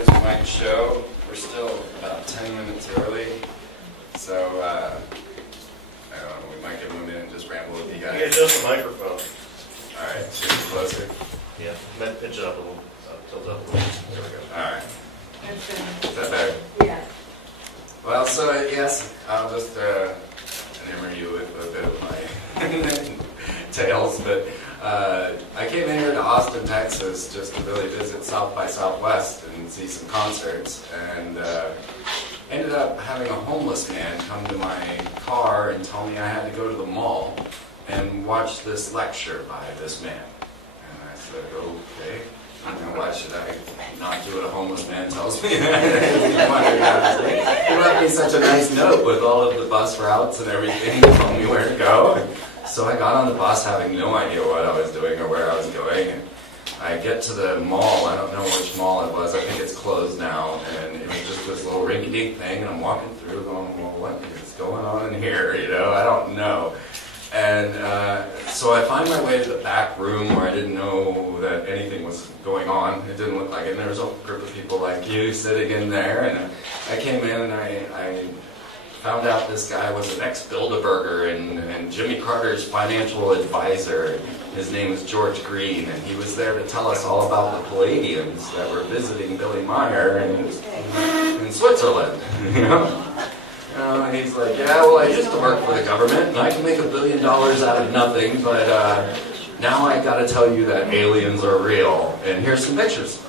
hours we might show. We're still about 10 minutes early, so I don't know, we might give them a minute and just ramble with you guys. You adjust the microphone. Alright, should be closer. Yeah, pitch it up a little, tilt up a little. There we go. Alright. Is that better? Yeah. Well, so yes, I'll just enamor you with a bit of my tales, but I came in here to Austin, Texas, just to really visit South by Southwest and see some concerts, and ended up having a homeless man come to my car and tell me I had to go to the mall and watch this lecture by this man. And I said, okay. Why should I not do what a homeless man tells me? He left me such a nice note with all of the bus routes and everything, told me where to go. So I got on the bus having no idea what I was doing or where I was going. And I get to the mall, I don't know which mall it was, I think it's closed now, and it was just this little rinky-dink thing, and I'm walking through going, well, what is going on in here, you know, I don't know. And so I find my way to the back room where I didn't know that anything was going on. It didn't look like it. And there was a group of people like you sitting in there. And I came in and I found out this guy was an ex-Bilderberger and Jimmy Carter's financial advisor. His name is George Green. And he was there to tell us all about the Palladiums that were visiting Billy Meyer in Switzerland. You know? And he's like, yeah, well, I used to work for the government, and I can make $1 billion out of nothing, but now I got to tell you that aliens are real, and here's some pictures.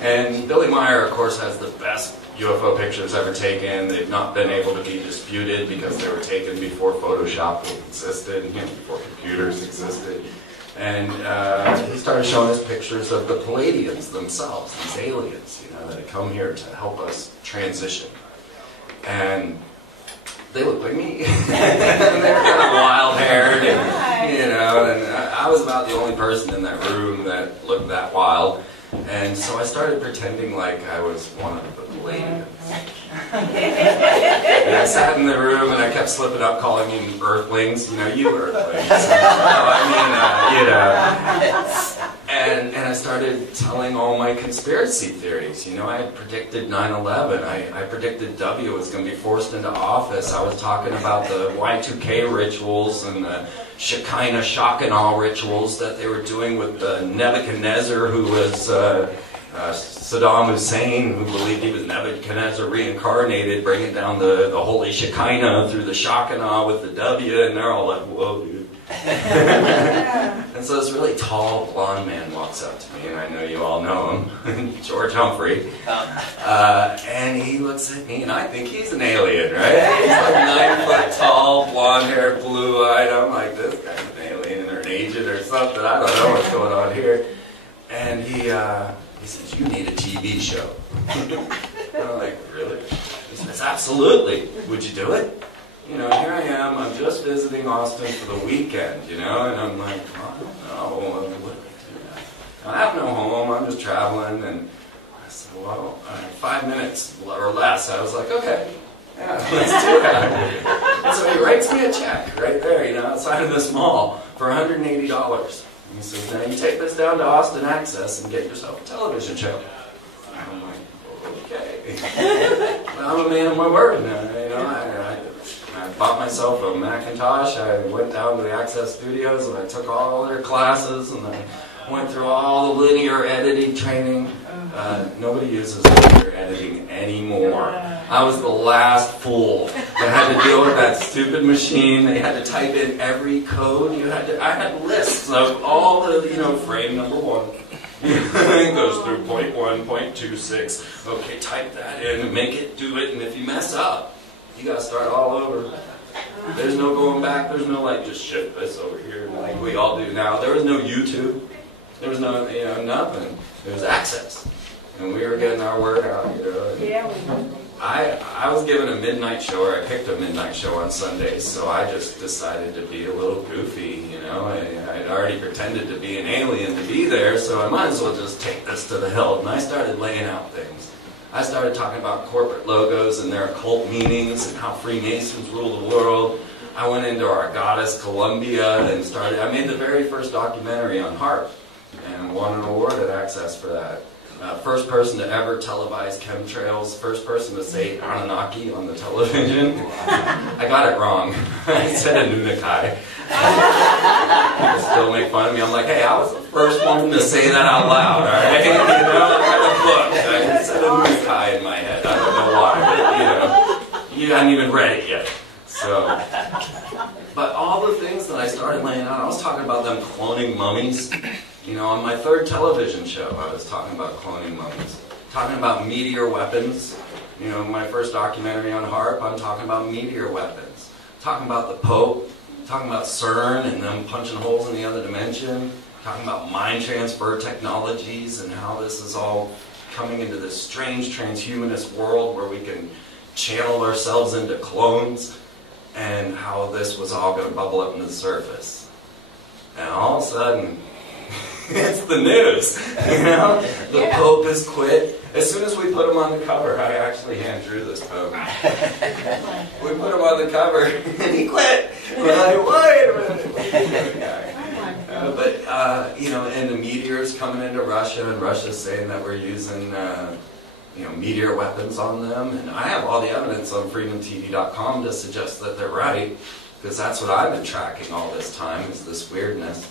And Billy Meyer, of course, has the best UFO pictures ever taken. They've not been able to be disputed because they were taken before Photoshop existed, you know, before computers existed. And he started showing us pictures of the Palladiums themselves, these aliens, you know, that had come here to help us transition. And they looked like me. And they were kind of wild-haired, and, you know, and I was about the only person in that room that looked that wild. And so I started pretending like I was one of the Palladiums. And I sat in the room and I kept slipping up, calling you Earthlings. You know, you Earthlings. You know. And I started telling all my conspiracy theories. You know, I had predicted 9/11. I predicted W was going to be forced into office. I was talking about the Y2K rituals and the Shekinah Shock-and-Awe rituals that they were doing with Nebuchadnezzar, who was Saddam Hussein, who believed he was Nebuchadnezzar reincarnated, bringing down the holy Shekinah through the Shock-and-Awe with the W, and they're all like, whoa, dude. And so this really tall, blonde man walks up to me, and I know you all know him, George Humphrey. And he looks at me, and I think he's an alien, right? He's like 9 foot tall, blonde-haired, blue-eyed. I'm like, this guy's an alien or an agent or something. I don't know what's going on here. And he says, you need a TV show. And I'm like, really? He says, absolutely. Would you do it? You know, here I am, I'm just visiting Austin for the weekend, you know, and I'm like, oh, no, what do I do now? I have no home, I'm just traveling, and I said, well, 5 minutes or less. I was like, okay, yeah, let's do that. And so he writes me a check right there, you know, outside of this mall for $180. And he says, now you take this down to Austin Access and get yourself a television show. And I'm like, okay. Well, I'm a man of my word now, you know, I bought myself a Macintosh. I went down to the Access Studios and I took all their classes and I went through all the linear editing training. Nobody uses linear editing anymore. I was the last fool that had to deal with that stupid machine. They had to type in every code. I had lists of all the, you know, frame number 1. It goes through 0.1, 0.26. Okay, type that in and make it do it. And if you mess up, you gotta start all over. There's no going back. There's no like just shift this over here like we all do now. There was no YouTube. There was no, you know, nothing. There was Access, and we were getting our work out. You know. Yeah. I was given a midnight show, or I picked a midnight show on Sundays, so I just decided to be a little goofy. You know, I'd already pretended to be an alien to be there, so I might as well just take this to the hilt. And I started laying out things. I started talking about corporate logos and their occult meanings and how Freemasons rule the world. I went into our goddess Columbia and I made the very first documentary on HARP and won an award at Access for that. First person to ever televise chemtrails. First person to say Anunnaki on the television. I got it wrong. I said Anunnaki. People still make fun of me. I'm like, hey, I was the first one to say that out loud, alright? You know, I read a book. I said Anunnaki in my head. I don't know why, but you hadn't even read it yet. So, but all the things that I started laying out, I was talking about them cloning mummies. You know, on my third television show, I was talking about cloning mummies. Talking about meteor weapons. You know, my first documentary on HARP, I'm talking about meteor weapons. Talking about the Pope. Talking about CERN and them punching holes in the other dimension. Talking about mind transfer technologies and how this is all coming into this strange transhumanist world where we can channel ourselves into clones. And how this was all going to bubble up into the surface. And all of a sudden, it's the news, you know? The Pope has quit. As soon as we put him on the cover, I actually hand drew this Pope. We put him on the cover, and he quit. We're like, wait a minute. But, you know, and the meteors coming into Russia, and Russia's saying that we're using, you know, meteor weapons on them. And I have all the evidence on freemantv.com to suggest that they're right, because that's what I've been tracking all this time, is this weirdness.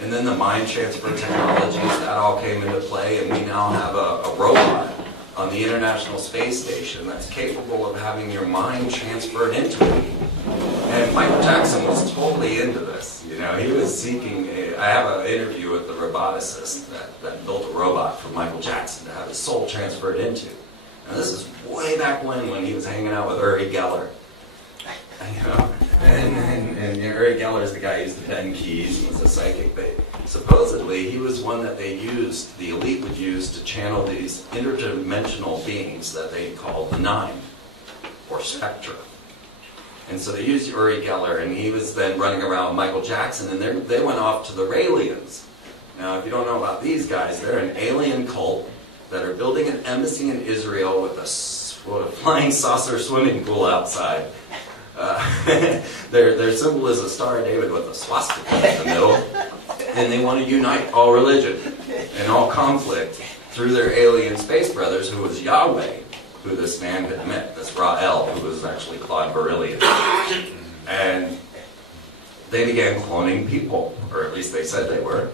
And then the mind transfer technologies, that all came into play, and we now have a robot on the International Space Station that's capable of having your mind transferred into it. And Michael Jackson was totally into this. You know, he was seeking, I have an interview with the roboticist that built a robot for Michael Jackson to have his soul transferred into. Now this is way back when he was hanging out with Uri Geller. You know, and Uri Geller is the guy who used the 10 keys and was a psychic. But supposedly he was one that they used, the elite would use to channel these interdimensional beings that they called the Nine, or Spectra. And so they used Uri Geller, and he was then running around with Michael Jackson, and they went off to the Raelians. Now, if you don't know about these guys, they're an alien cult that are building an embassy in Israel with a flying saucer swimming pool outside. Their symbol is a Star of David with a swastika in the middle, and they want to unite all religion and all conflict through their alien space brothers, who was Yahweh, who this man had met, this Ra'el, who was actually Claude Beryllius. And they began cloning people, or at least they said they were.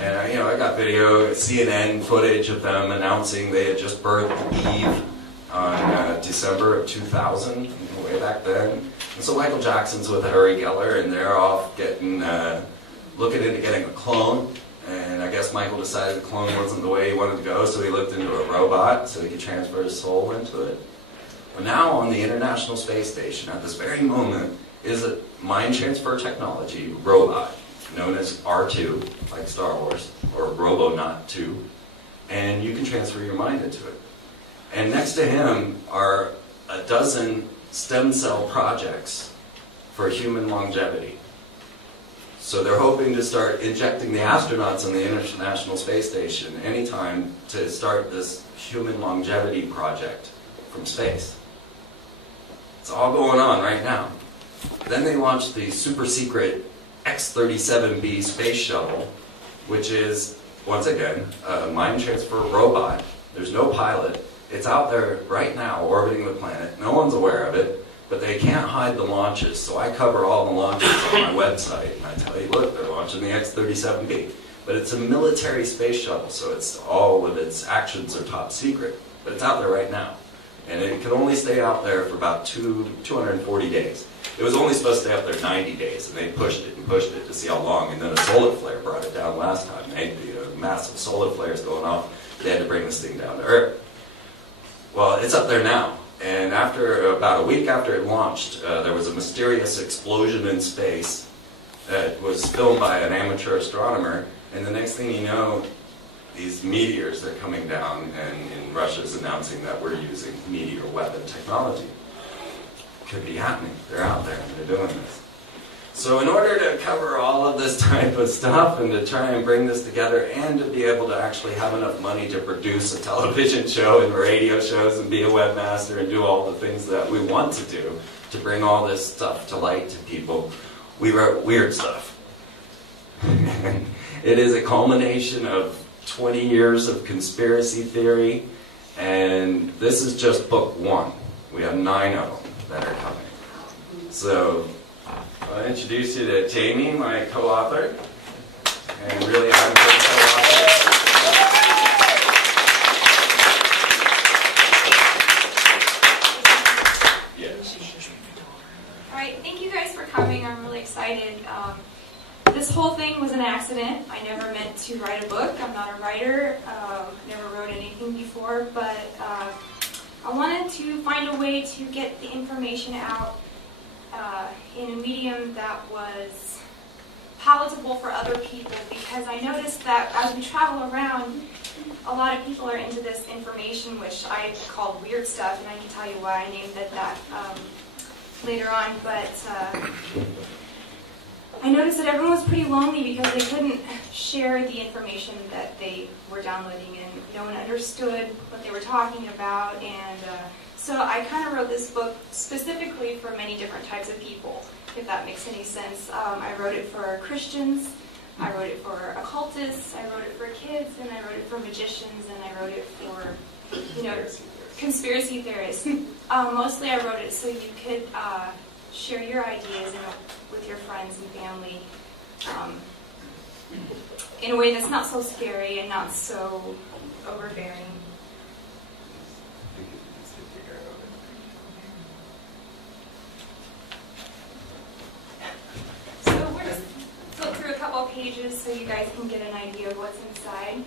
And you know, I got video, CNN footage of them announcing they had just birthed Eve on December of 2000, you know, way back then. And so Michael Jackson's with Uri Geller, and they're off getting, looking into getting a clone. And I guess Michael decided the clone wasn't the way he wanted to go, so he looked into a robot so he could transfer his soul into it. But now on the International Space Station, at this very moment, is a mind transfer technology robot known as R2, like Star Wars, or Robonaut 2, and you can transfer your mind into it. And next to him are a dozen stem cell projects for human longevity. So they're hoping to start injecting the astronauts on the International Space Station anytime to start this human longevity project from space. It's all going on right now. Then they launched the super secret X-37B space shuttle, which is, once again, a mind transfer robot. There's no pilot. It's out there right now orbiting the planet. No one's aware of it, but they can't hide the launches. So I cover all the launches on my website, and I tell you, look, they're launching the X-37B. But it's a military space shuttle, so it's all of its actions are top secret. But it's out there right now. And it can only stay out there for about 240 days. It was only supposed to stay up there 90 days, and they pushed it to see how long, and then a solar flare brought it down last time. Massive solar flares going off. They had to bring this thing down to Earth. Well, it's up there now, and after about a week after it launched, there was a mysterious explosion in space that was filmed by an amateur astronomer, and the next thing you know, these meteors are coming down, and Russia's announcing that we're using meteor weapon technology. Could be happening. They're out there, and they're doing this. So in order to cover all of this type of stuff and to try and bring this together and to be able to actually have enough money to produce a television show and radio shows and be a webmaster and do all the things that we want to do to bring all this stuff to light to people, we wrote Weird Stuff. It is a culmination of 20 years of conspiracy theory, and this is just book 1. We have 9 of them that are coming. So I'll introduce you to Jamie, my co-author, and really I'm a good co-author. Alright, thank you guys for coming. I'm really excited. This whole thing was an accident. I never meant to write a book. I'm not a writer. Never wrote anything before, but I wanted to find a way to get the information out in a medium that was palatable for other people, because I noticed that as we travel around, a lot of people are into this information, which I called weird stuff, and I can tell you why I named it that later on, but I noticed that everyone was pretty lonely because they couldn't share the information that they were downloading, and no one understood what they were talking about, and so I kind of wrote this book specifically for many different types of people, if that makes any sense. I wrote it for Christians, I wrote it for occultists, I wrote it for kids, and I wrote it for magicians, and I wrote it for, conspiracy theorists. Mostly I wrote it so you could share your ideas with your friends and family in a way that's not so scary and not so overbearing. So we're just flip through a couple pages so you guys can get an idea of what's inside.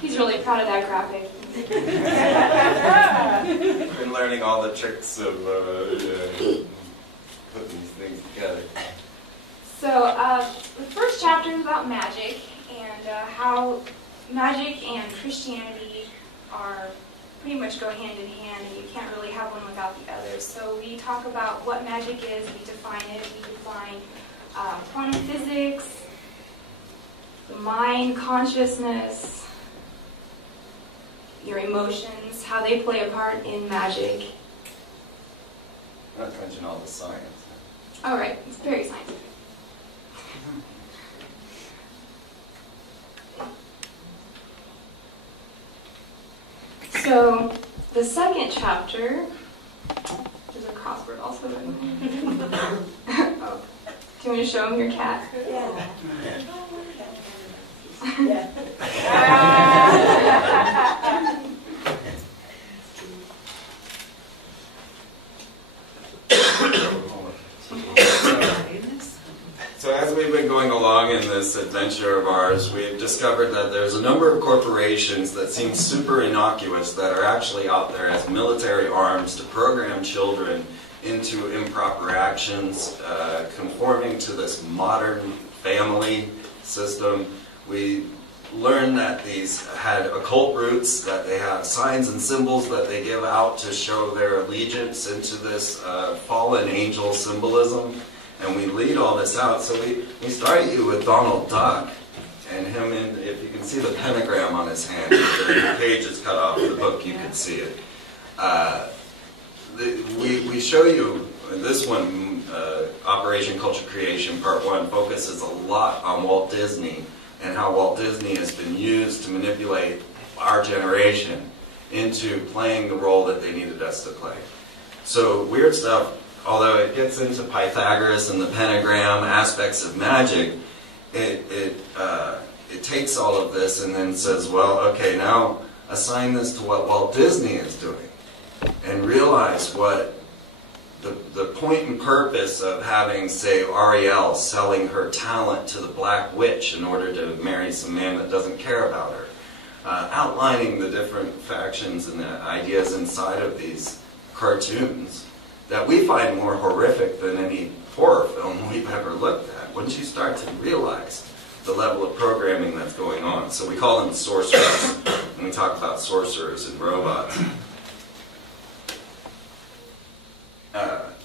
He's really proud of that graphic. I've been learning all the tricks of putting these things together. So the first chapter is about magic and how magic and Christianity are pretty much go hand in hand, and you can't really have one without the other. So we talk about what magic is, we define it, we define quantum physics, the mind, consciousness, your emotions, how they play a part in magic. I'm not mentioning all the science. All right, it's very scientific. So the second chapter, there's a crossword also in there. Oh. Do you want me to show him your cat? Yeah. So as we've been going along in this adventure of ours, we've discovered that there's a number of corporations that seem super innocuous that are actually out there as military arms to program children into improper actions, conforming to this modern family system. We learned that these had occult roots, that they have signs and symbols that they give out to show their allegiance into this fallen angel symbolism. And we lead all this out. So we start you with Donald Duck, and him in, if you can see the pentagram on his hand, the page is cut off of the book, you can see it. We show you, this one, Operation Culture Creation Part 1, focuses a lot on Walt Disney and how Walt Disney has been used to manipulate our generation into playing the role that they needed us to play. So weird stuff, although it gets into Pythagoras and the pentagram, aspects of magic, it takes all of this and then says, well, okay, now assign this to what Walt Disney is doing. And realize what the point and purpose of having, say, Ariel selling her talent to the Black Witch in order to marry some man that doesn't care about her. Outlining the different factions and the ideas inside of these cartoons that we find more horrific than any horror film we've ever looked at, once you start to realize the level of programming that's going on. So we call them sorcerers, and we talk about sorcerers and robots.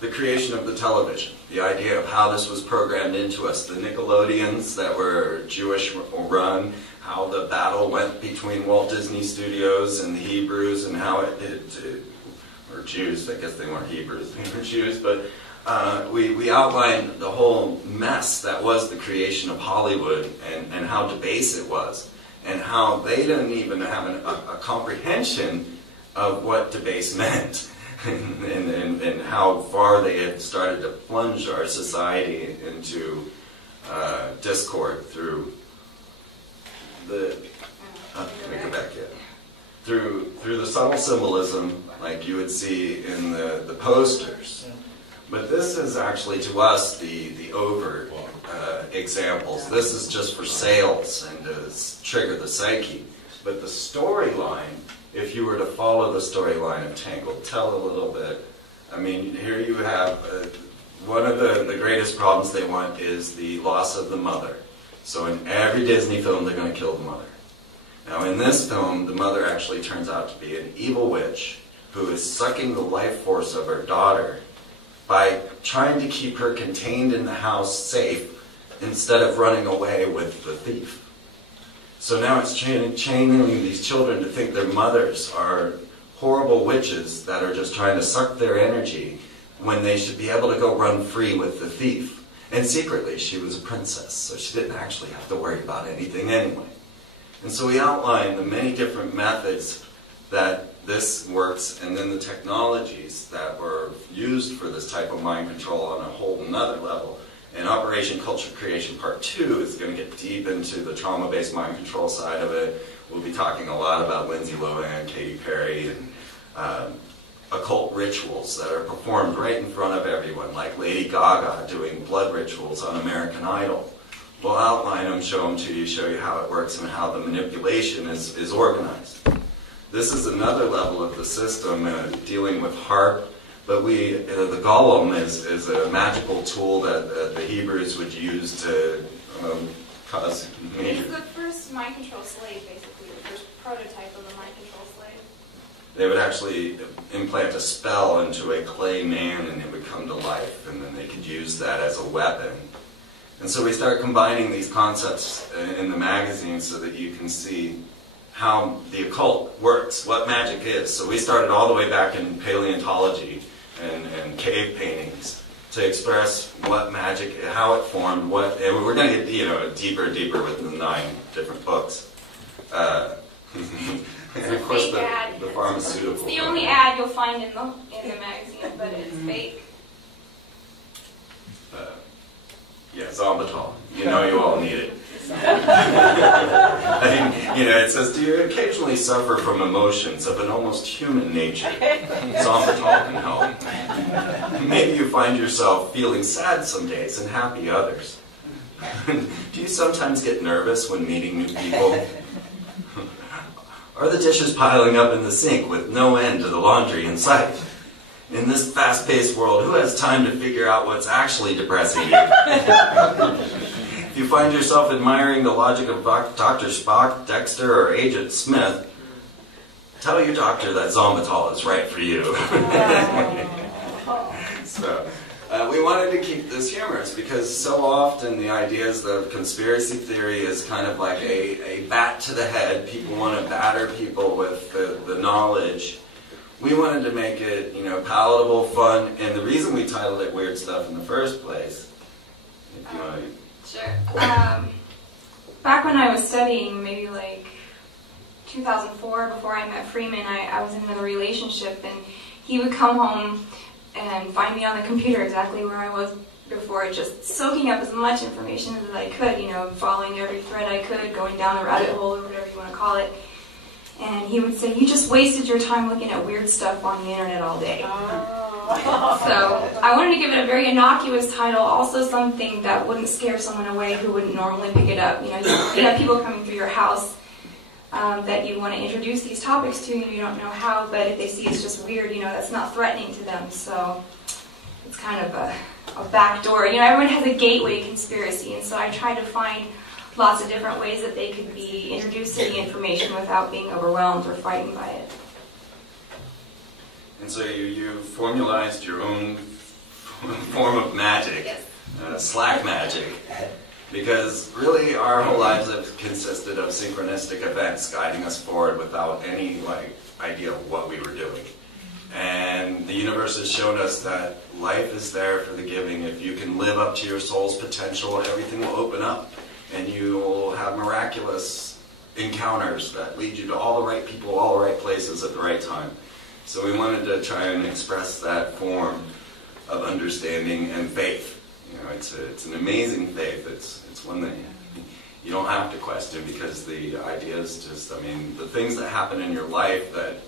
The creation of the television, the idea of how this was programmed into us, the Nickelodeons that were Jewish run, how the battle went between Walt Disney Studios and the Hebrews, and how it or Jews, I guess they weren't Hebrews, they were Jews, but we outlined the whole mess that was the creation of Hollywood and how debased it was, and how they didn't even have a comprehension of what debased meant, and how far they had started to plunge our society into discord through the through the subtle symbolism, like you would see in the posters. But this is actually, to us, the overt examples. This is just for sales and to trigger the psyche. But the storyline, if you were to follow the storyline of Tangled, tell a little bit. I mean, here you have one of the greatest problems they want is the loss of the mother. So in every Disney film, they're going to kill the mother. Now in this film, the mother actually turns out to be an evil witch who is sucking the life force of her daughter by trying to keep her contained in the house safe instead of running away with the thief. So now it's chaining these children to think their mothers are horrible witches that are just trying to suck their energy when they should be able to go run free with the thief. And secretly, she was a princess, so she didn't actually have to worry about anything anyway. And so we outline the many different methods that this works, and then the technologies that were used for this type of mind control on a whole nother level. And Operation Culture Creation Part 2 is going to get deep into the trauma-based mind control side of it. We'll be talking a lot about Lindsay Lohan, Katy Perry, and occult rituals that are performed right in front of everyone, like Lady Gaga doing blood rituals on American Idol. We'll outline them, show them to you, show you how it works and how the manipulation is organized. This is another level of the system dealing with HARP, but the golem is a magical tool that the Hebrews would use to cause major... It's the first mind control slave, basically, the first prototype of a mind control slave. They would actually implant a spell into a clay man and it would come to life, and then they could use that as a weapon. And so we start combining these concepts in the magazine so that you can see how the occult works, what magic is. So we started all the way back in paleontology and cave paintings to express what magic, how it formed, and we're going to get deeper and deeper with the 9 different books. And of course the pharmaceutical. It's the only ad you'll find in the magazine, but it's fake. Yeah, Zombitol. You know you all need it. It says, do you occasionally suffer from emotions of an almost human nature? Zombitol can help. Maybe you find yourself feeling sad some days and happy others. Do you sometimes get nervous when meeting new people? Are the dishes piling up in the sink with no end to the laundry in sight? In this fast-paced world, who has time to figure out what's actually depressing you? If you find yourself admiring the logic of Dr. Spock, Dexter, or Agent Smith, tell your doctor that Zombitol is right for you. So, we wanted to keep this humorous because so often the ideas of conspiracy theory is kind of like a bat to the head. People want to batter people with the knowledge. We wanted to make it, palatable, fun, and the reason we titled it Weird Stuff in the first place, if you want to... Sure. Back when I was studying, maybe like 2004, before I met Freeman, I was in another relationship, and he would come home and find me on the computer exactly where I was before, just soaking up as much information as I could, following every thread I could, going down the rabbit hole, or whatever you want to call it. And he would say, you just wasted your time looking at weird stuff on the internet all day. So I wanted to give it a very innocuous title, also something that wouldn't scare someone away who wouldn't normally pick it up. You have people coming through your house that you want to introduce these topics to, and you don't know how, but if they see it's just weird, that's not threatening to them. So it's kind of a back door. Everyone has a gateway conspiracy, and so I tried to find lots of different ways that they could be introduced to the information without being overwhelmed or frightened by it. And so you formalized your own form of magic, yes. Slack magic, because really our whole lives have consisted of synchronistic events guiding us forward without any idea of what we were doing. And the universe has shown us that life is there for the giving. If you can live up to your soul's potential, everything will open up. And you will have miraculous encounters that lead you to all the right people, all the right places at the right time. So we wanted to try and express that form of understanding and faith. You know, it's an amazing faith. It's one that you don't have to question, because the idea is just, I mean, the things that happen in your life that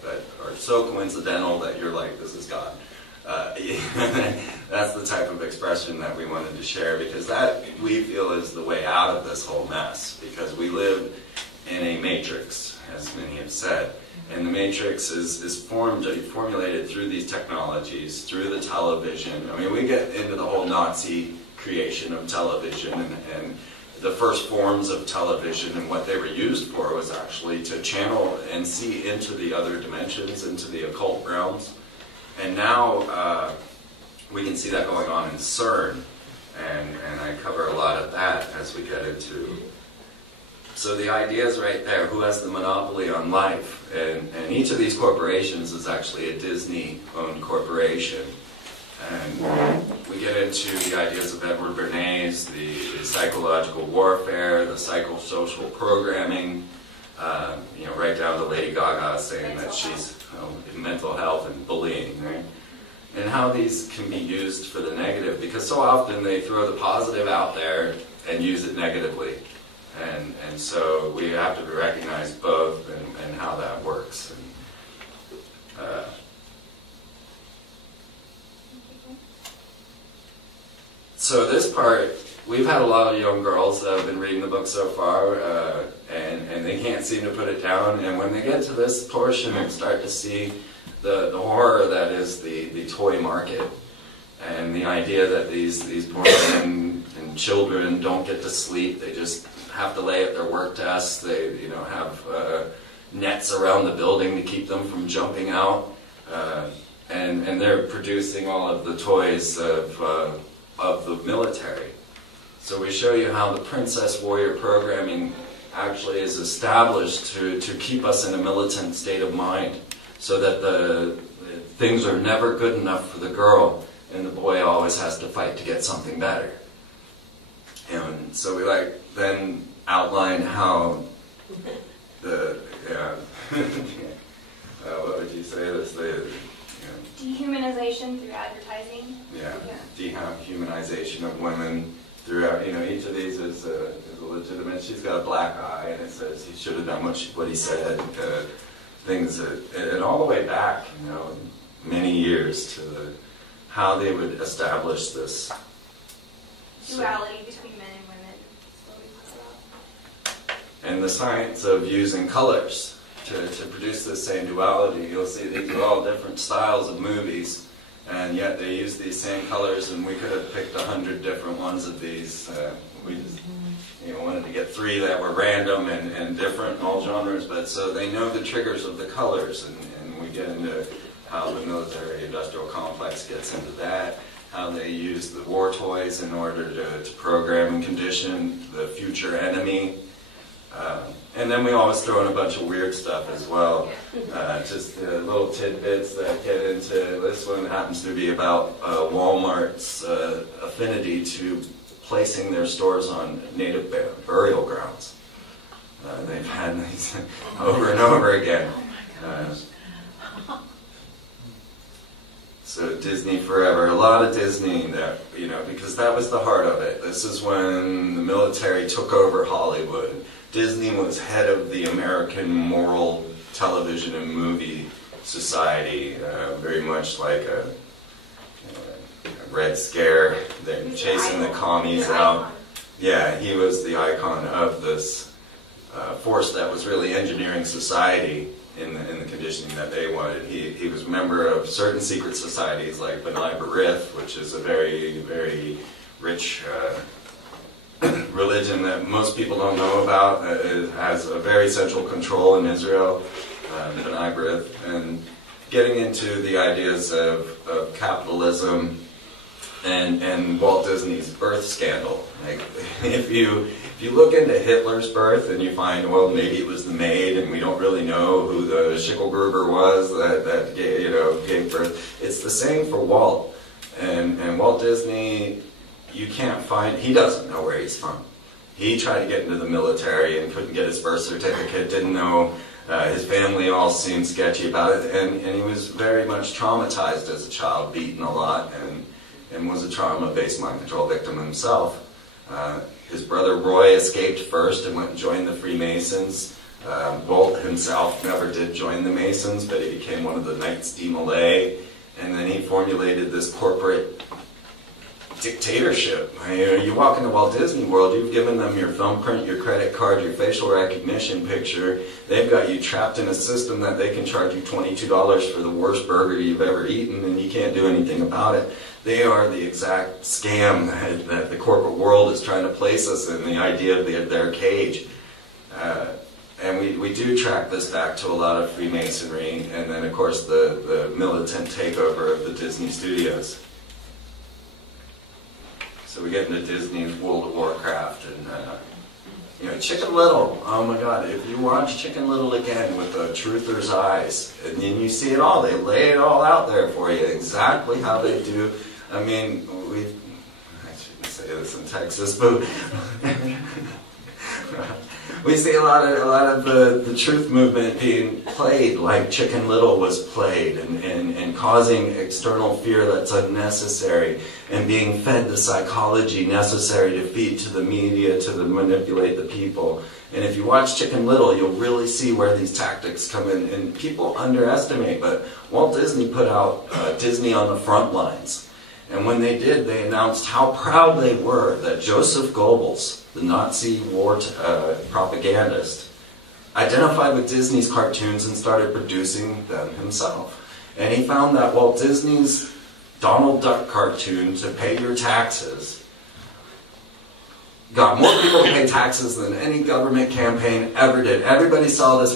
are so coincidental that you're like, this is God. That's the type of expression that we wanted to share, because that, we feel, is the way out of this whole mess, because we live in a matrix, as many have said. And the matrix is formulated through these technologies, through the television. I mean, we get into the whole Nazi creation of television, and the first forms of television and what they were used for was actually to channel and see into the other dimensions, into the occult realms. And now we can see that going on in CERN, and I cover a lot of that as we get into. So the idea is right there, who has the monopoly on life? And each of these corporations is actually a Disney-owned corporation. And we get into the ideas of Edward Bernays, the psychological warfare, the psychosocial programming, you know, right down to Lady Gaga saying that she's in mental health and bullying, right? And how these can be used for the negative, because so often they throw the positive out there and use it negatively. And so we have to recognize both and how that works. And, so this part, we've had a lot of young girls that have been reading the book so far, and they can't seem to put it down. And when they get to this portion and start to see the horror that is the toy market, and the idea that these poor women and children don't get to sleep, they just have to lay at their work desks, they have nets around the building to keep them from jumping out, and they're producing all of the toys of the military. So we show you how the Princess Warrior programming actually is established to keep us in a militant state of mind, so that the things are never good enough for the girl, and the boy always has to fight to get something better. And so we then outline how what would you say this? Dehumanization through advertising. Yeah, dehumanization of women throughout. Each of these is a legitimate. She's got a black eye, and it says he should have done what he said. Things and all the way back, many years to how they would establish this duality between men and women. That's what we talk about. And the science of using colors to produce this same duality. You'll see these are all different styles of movies, and yet they use these same colors, and we could have picked 100 different ones of these. We just wanted to get 3 that were random and different in all genres, but so they know the triggers of the colors, and we get into how the military-industrial complex gets into that, how they use the war toys in order to program and condition the future enemy. And then we always throw in a bunch of weird stuff as well, just little tidbits that get into. This one happens to be about Walmart's affinity to placing their stores on native burial grounds. They've had these over and over again. So Disney forever, a lot of Disney, that because that was the heart of it. This is when the military took over Hollywood. Disney was head of the American moral television and movie society, very much like a Red Scare. They're chasing the commies out. Yeah, he was the icon of this force that was really engineering society in the conditioning that they wanted. He was a member of certain secret societies like B'nai B'rith, which is a very, very rich religion that most people don't know about. It has a very central control in Israel, B'nai B'rith, and getting into the ideas of capitalism and Walt Disney's birth scandal. Like, if you look into Hitler's birth and you find, well, maybe it was the maid, and we don't really know who the Schicklgruber was that gave birth. It's the same for Walt. And Walt Disney, you can't find, he doesn't know where he's from. He tried to get into the military and couldn't get his birth certificate, didn't know, his family all seemed sketchy about it, and he was very much traumatized as a child, beaten a lot, and was a trauma-based mind control victim himself. His brother Roy escaped first and went and joined the Freemasons. Walt himself never did join the Masons, but he became one of the Knights de Malay, and then he formulated this corporate dictatorship. You walk into Walt Disney World, you've given them your thumbprint, your credit card, your facial recognition picture. They've got you trapped in a system that they can charge you $22 for the worst burger you've ever eaten, and you can't do anything about it. They are the exact scam that the corporate world is trying to place us in, the idea of their cage. And we do track this back to a lot of Freemasonry, and then of course the militant takeover of the Disney studios. So we get into Disney's World of Warcraft, and Chicken Little. Oh my God! If you watch Chicken Little again with a truther's eyes, and then you see it all, they lay it all out there for you, exactly how they do. I mean, I shouldn't say this in Texas, but we see a lot of the truth movement being played like Chicken Little was played, and causing external fear that's unnecessary, and being fed the psychology necessary to feed to the media to manipulate the people. And if you watch Chicken Little, you'll really see where these tactics come in, and people underestimate, but Walt Disney put out Disney on the Front Lines. And when they did, they announced how proud they were that Joseph Goebbels, the Nazi war propagandist, identified with Disney's cartoons and started producing them himself. And he found that Walt Disney's Donald Duck cartoon, To Pay Your Taxes, got more people to pay taxes than any government campaign ever did. Everybody saw this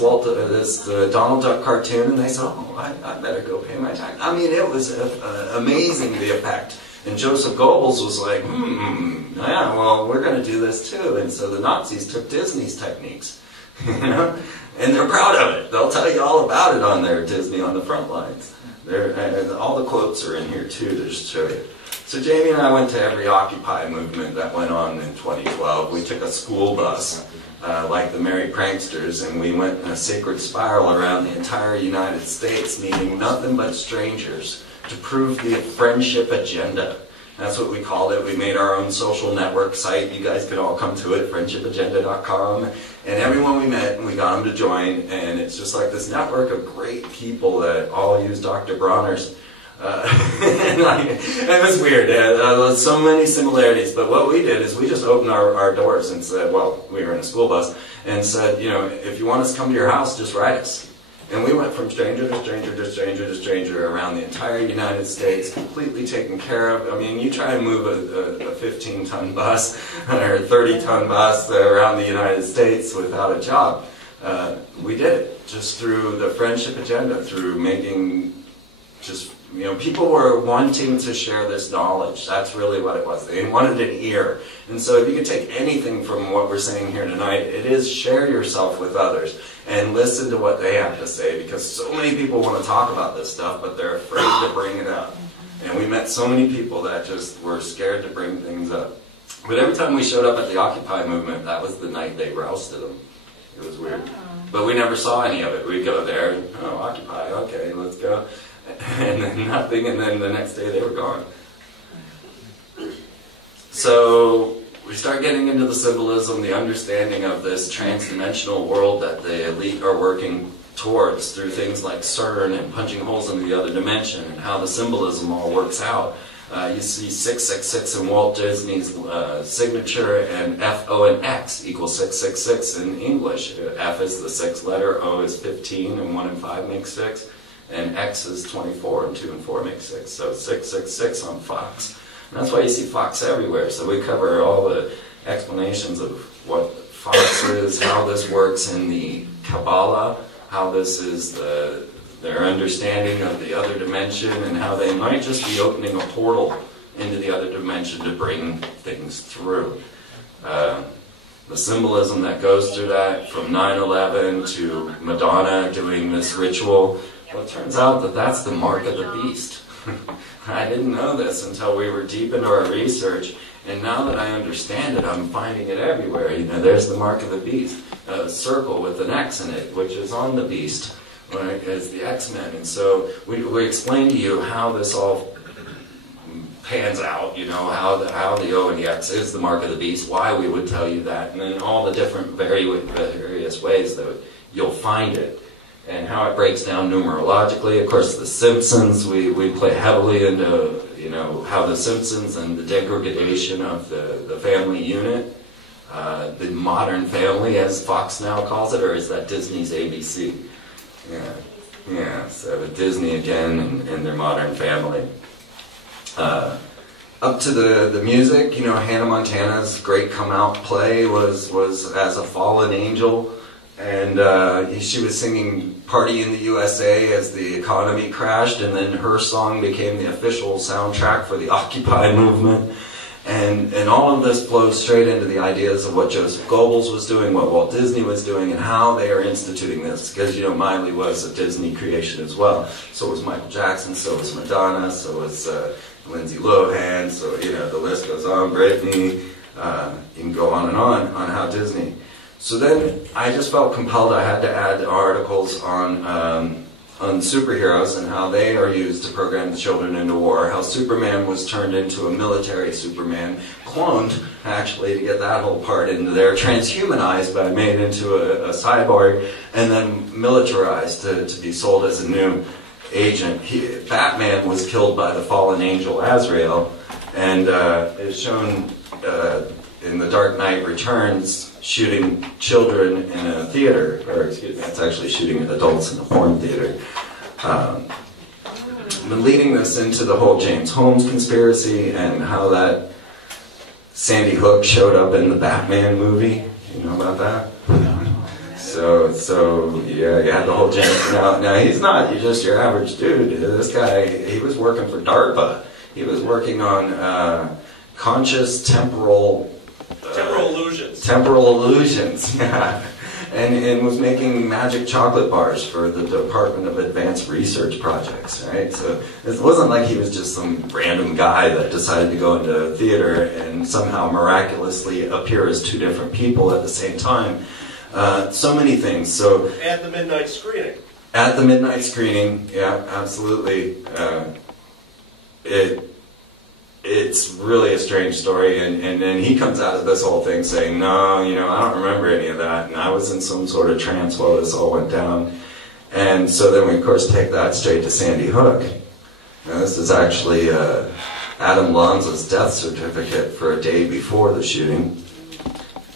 Donald Duck cartoon, and they said, oh, I better go pay my tax. I mean, it was amazing, the effect. And Joseph Goebbels was like, yeah, well, we're going to do this too. And so the Nazis took Disney's techniques, and they're proud of it. They'll tell you all about it on their Disney on the Front Lines. All the quotes are in here too to just show you. So Jamie and I went to every Occupy movement that went on in 2012. We took a school bus, like the Merry Pranksters, and we went in a sacred spiral around the entire United States, meeting nothing but strangers to prove the friendship agenda. That's what we called it. We made our own social network site. You guys could all come to it, friendshipagenda.com. And everyone we met, we got them to join. And it's just like this network of great people that all use Dr. Bronner's. It was weird. There was so many similarities. But what we did is we just opened our doors and said, well, we were in a school bus, and said, if you want us to come to your house, just write us. And we went from stranger to stranger to stranger to stranger around the entire United States, completely taken care of. I mean, you try and move a 15-ton bus or a 30-ton bus around the United States without a job. We did it just through the friendship agenda, through making just, people were wanting to share this knowledge. That's really what it was. They wanted an ear. And so if you could take anything from what we're saying here tonight, it is share yourself with others and listen to what they have to say, because so many people want to talk about this stuff, but they're afraid to bring it up. And we met so many people that just were scared to bring things up. But every time we showed up at the Occupy movement, that was the night they rousted them. It was weird. But we never saw any of it. We'd go there, and, oh, Occupy, okay, let's go. And then nothing, and then the next day they were gone. So we start getting into the symbolism, the understanding of this trans-dimensional world that the elite are working towards through things like CERN and punching holes into the other dimension, and how the symbolism all works out. You see 666 in Walt Disney's signature, and F, O, and X equals 666 in English. F is the 6th letter, O is 15, and 1 and 5 make 6. And X is 24, and 2 and 4 make 6. So 666 on Fox. And that's why you see Fox everywhere. So we cover all the explanations of what Fox is, how this works in the Kabbalah, how this is their understanding of the other dimension, and how they might just be opening a portal into the other dimension to bring things through. The symbolism that goes through that, from 9/11 to Madonna doing this ritual, well, it turns out that that's the mark of the beast. I didn't know this until we were deep into our research, and now that I understand it, I'm finding it everywhere. You know, there's the mark of the beast, a circle with an X in it, which is on the beast, right, as the X-Men. And so we explain to you how this all pans out, you know, how the O and the X is the mark of the beast, why we would tell you that, and then all the different various ways that you'll find it, and how it breaks down numerologically. Of course, The Simpsons, we play heavily into, you know, how The Simpsons and the degradation of the family unit, the modern family, as Fox now calls it, or is that Disney's ABC? Yeah, so Disney again and their modern family. Up to the music, you know, Hannah Montana's great come-out play was as a fallen angel, and she was singing Party in the USA as the economy crashed, and then her song became the official soundtrack for the Occupy movement. And all of this flows straight into the ideas of what Joseph Goebbels was doing, what Walt Disney was doing, and how they are instituting this. Because, you know, Miley was a Disney creation as well. So was Michael Jackson, so was Madonna, so was Lindsay Lohan, so, you know, the list goes on, Britney, you can go on how Disney. So then I just felt compelled I had to add articles on superheroes and how they are used to program the children into war, how Superman was turned into a military Superman, cloned actually to get that whole part into there, transhumanized but made into a cyborg, and then militarized to be sold as a new agent. Batman was killed by the fallen angel Azrael, and is shown in The Dark Knight Returns shooting children in a theater, or excuse me, it's actually shooting adults in a porn theater. Been leading this into the whole James Holmes conspiracy and how that Sandy Hook showed up in the Batman movie. You know about that? So yeah, you had the whole James. Now he's not just your average dude. This guy, he was working for DARPA. He was working on conscious temporal illusions. Temporal illusions, yeah. And was making magic chocolate bars for the Department of Advanced Research Projects, right? So it wasn't like he was just some random guy that decided to go into theater and somehow miraculously appear as two different people at the same time. So many things. So at the midnight screening. At the midnight screening, yeah, absolutely. It's really a strange story, and then he comes out of this whole thing saying, no, you know, I don't remember any of that, and I was in some sort of trance while this all went down. And so then we, of course, take that straight to Sandy Hook. Now, this is actually Adam Lanza's death certificate for a day before the shooting.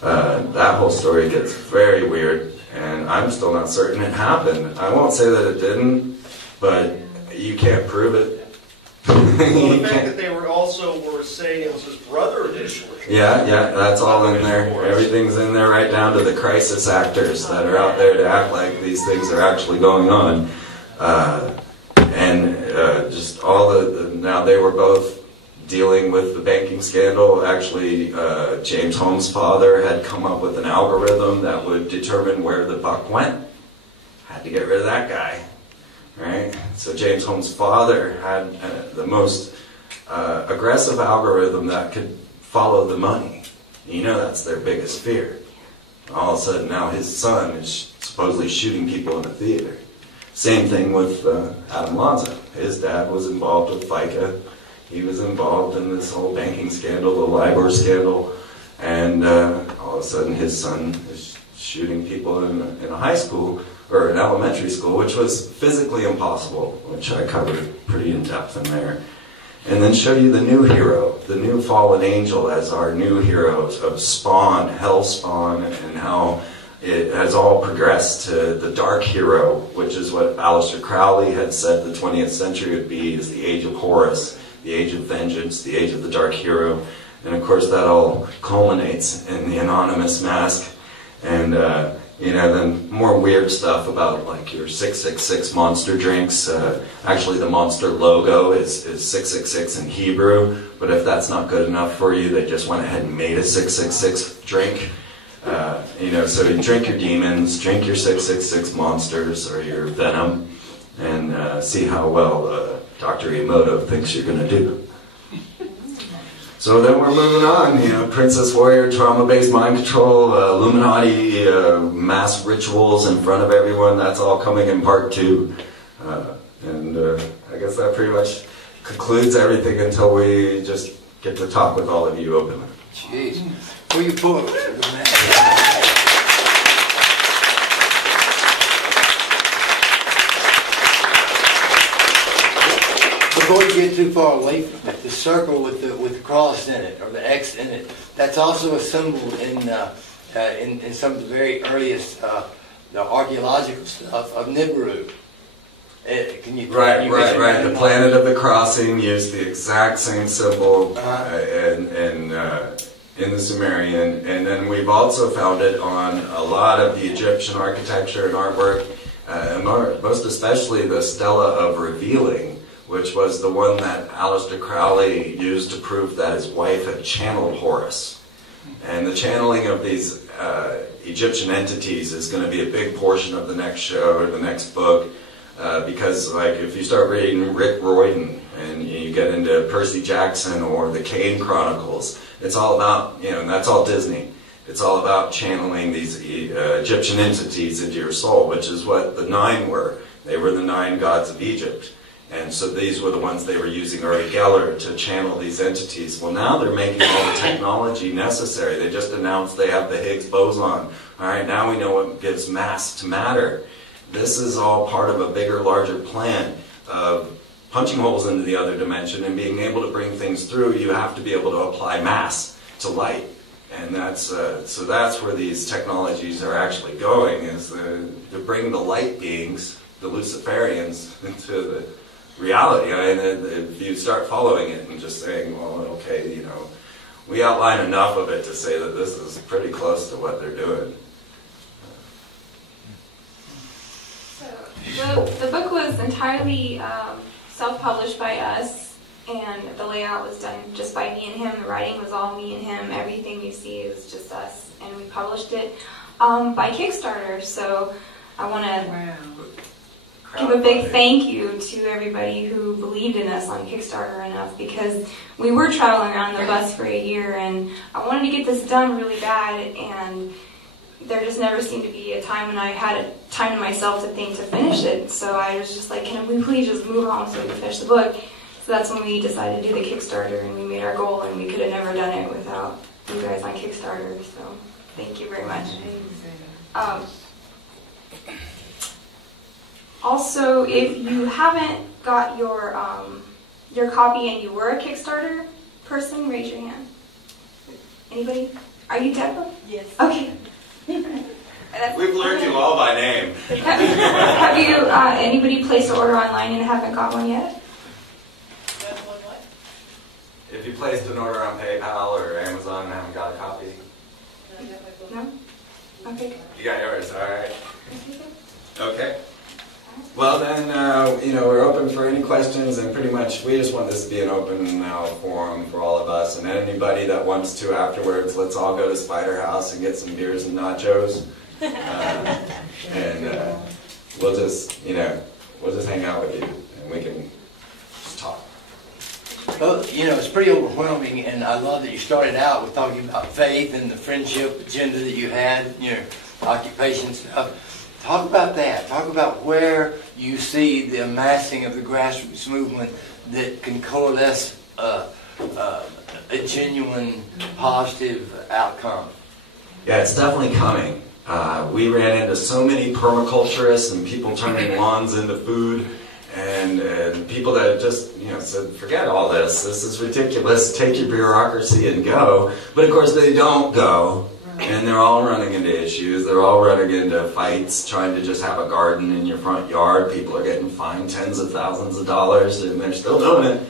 That whole story gets very weird, and I'm still not certain it happened. I won't say that it didn't, but you can't prove it. Well, the fact that they were saying it was his brother initially. Yeah, that's all in there. Everything's in there, right down to the crisis actors that are out there to act like these things are actually going on. Just all now they were both dealing with the banking scandal. Actually, James Holmes' father had come up with an algorithm that would determine where the buck went. Had to get rid of that guy. Right? So James Holmes' father had the most aggressive algorithm that could follow the money. You know, that's their biggest fear. All of a sudden now his son is supposedly shooting people in a theater. Same thing with Adam Lanza. His dad was involved with FICA. He was involved in this whole banking scandal, the LIBOR scandal, and all of a sudden his son is shooting people in a high school or an elementary school, which was physically impossible, which I covered pretty in depth in there. And then show you the new hero, the new fallen angel as our new hero of Spawn, Hell Spawn, and how it has all progressed to the dark hero, which is what Aleister Crowley had said the 20th century would be, is the age of Horus, the age of vengeance, the age of the dark hero. And of course that all culminates in the Anonymous Mask. And Then more weird stuff about like your 666 monster drinks. Actually, the monster logo is 666 in Hebrew, but if that's not good enough for you, they just went ahead and made a 666 drink. So you drink your demons, drink your 666 monsters or your venom, and see how well Dr. Emoto thinks you're going to do. So then we're moving on, Princess Warrior, trauma-based mind control, Illuminati, mass rituals in front of everyone, that's all coming in part 2. I guess that pretty much concludes everything until we just get to talk with all of you openly. Jeez. Who you put? Before you get too far away from it, the circle with the cross in it, or the X in it, that's also a symbol in some of the very earliest the archaeological stuff of Nibiru. Right. The planet of the crossing used the exact same symbol in the Sumerian, and then we've also found it on a lot of the Egyptian architecture and artwork, and most especially the Stela of Revealing, which was the one that Aleister Crowley used to prove that his wife had channeled Horus. And the channeling of these Egyptian entities is going to be a big portion of the next show or the next book, because like if you start reading Rick Riordan and you get into Percy Jackson or the Kane Chronicles, it's all about, and that's all Disney. It's all about channeling these Egyptian entities into your soul, which is what the 9 were. They were the 9 gods of Egypt. And so these were the ones they were using Uri Geller to channel these entities. Well, now they're making all the technology necessary. They just announced they have the Higgs boson. All right, now we know what gives mass to matter. This is all part of a bigger, larger plan of punching holes into the other dimension and being able to bring things through. You have to be able to apply mass to light. And that's so that's where these technologies are actually going, is to bring the light beings, the Luciferians, into the reality. If you start following it and just saying, well, okay, we outline enough of it to say that this is pretty close to what they're doing. So the book was entirely self-published by us, and the layout was done just by me and him. The writing was all me and him. Everything you see is just us, and we published it by Kickstarter. So I want to give a big thank you to everybody who believed in us on Kickstarter enough, because we were traveling around the bus for a year, and I wanted to get this done really bad, and there just never seemed to be a time when I had a time to myself to think to finish it. So I was just like, can we please just move on so we can finish the book? So that's when we decided to do the Kickstarter, and we made our goal, and we could have never done it without you guys on Kickstarter. So thank you very much. Also, if you haven't got your copy and you were a Kickstarter person, raise your hand. Anybody? Are you Deborah? Yes. Okay. We've learned you all by name. Have you anybody placed an order online and haven't got one yet? If you placed an order on PayPal or Amazon and haven't got a copy. No? Okay. You got yours, all right. Okay. Well then, we're open for any questions, and pretty much we just want this to be an open now forum for all of us, and anybody that wants to afterwards, let's all go to Spider House and get some beers and nachos, and we'll just hang out with you, and we can just talk. Well, it's pretty overwhelming, and I love that you started out with talking about faith and the friendship agenda that you had, your occupation stuff. Talk about that. Talk about where you see the amassing of the grassroots movement that can coalesce a genuine positive outcome. Yeah, it's definitely coming. We ran into so many permaculturists and people turning lawns into food, and people that just said, forget all this. This is ridiculous. Take your bureaucracy and go. But of course they don't go. And they're all running into issues. They're all running into fights, trying to just have a garden in your front yard. People are getting fined tens of thousands of dollars, and they're still doing it.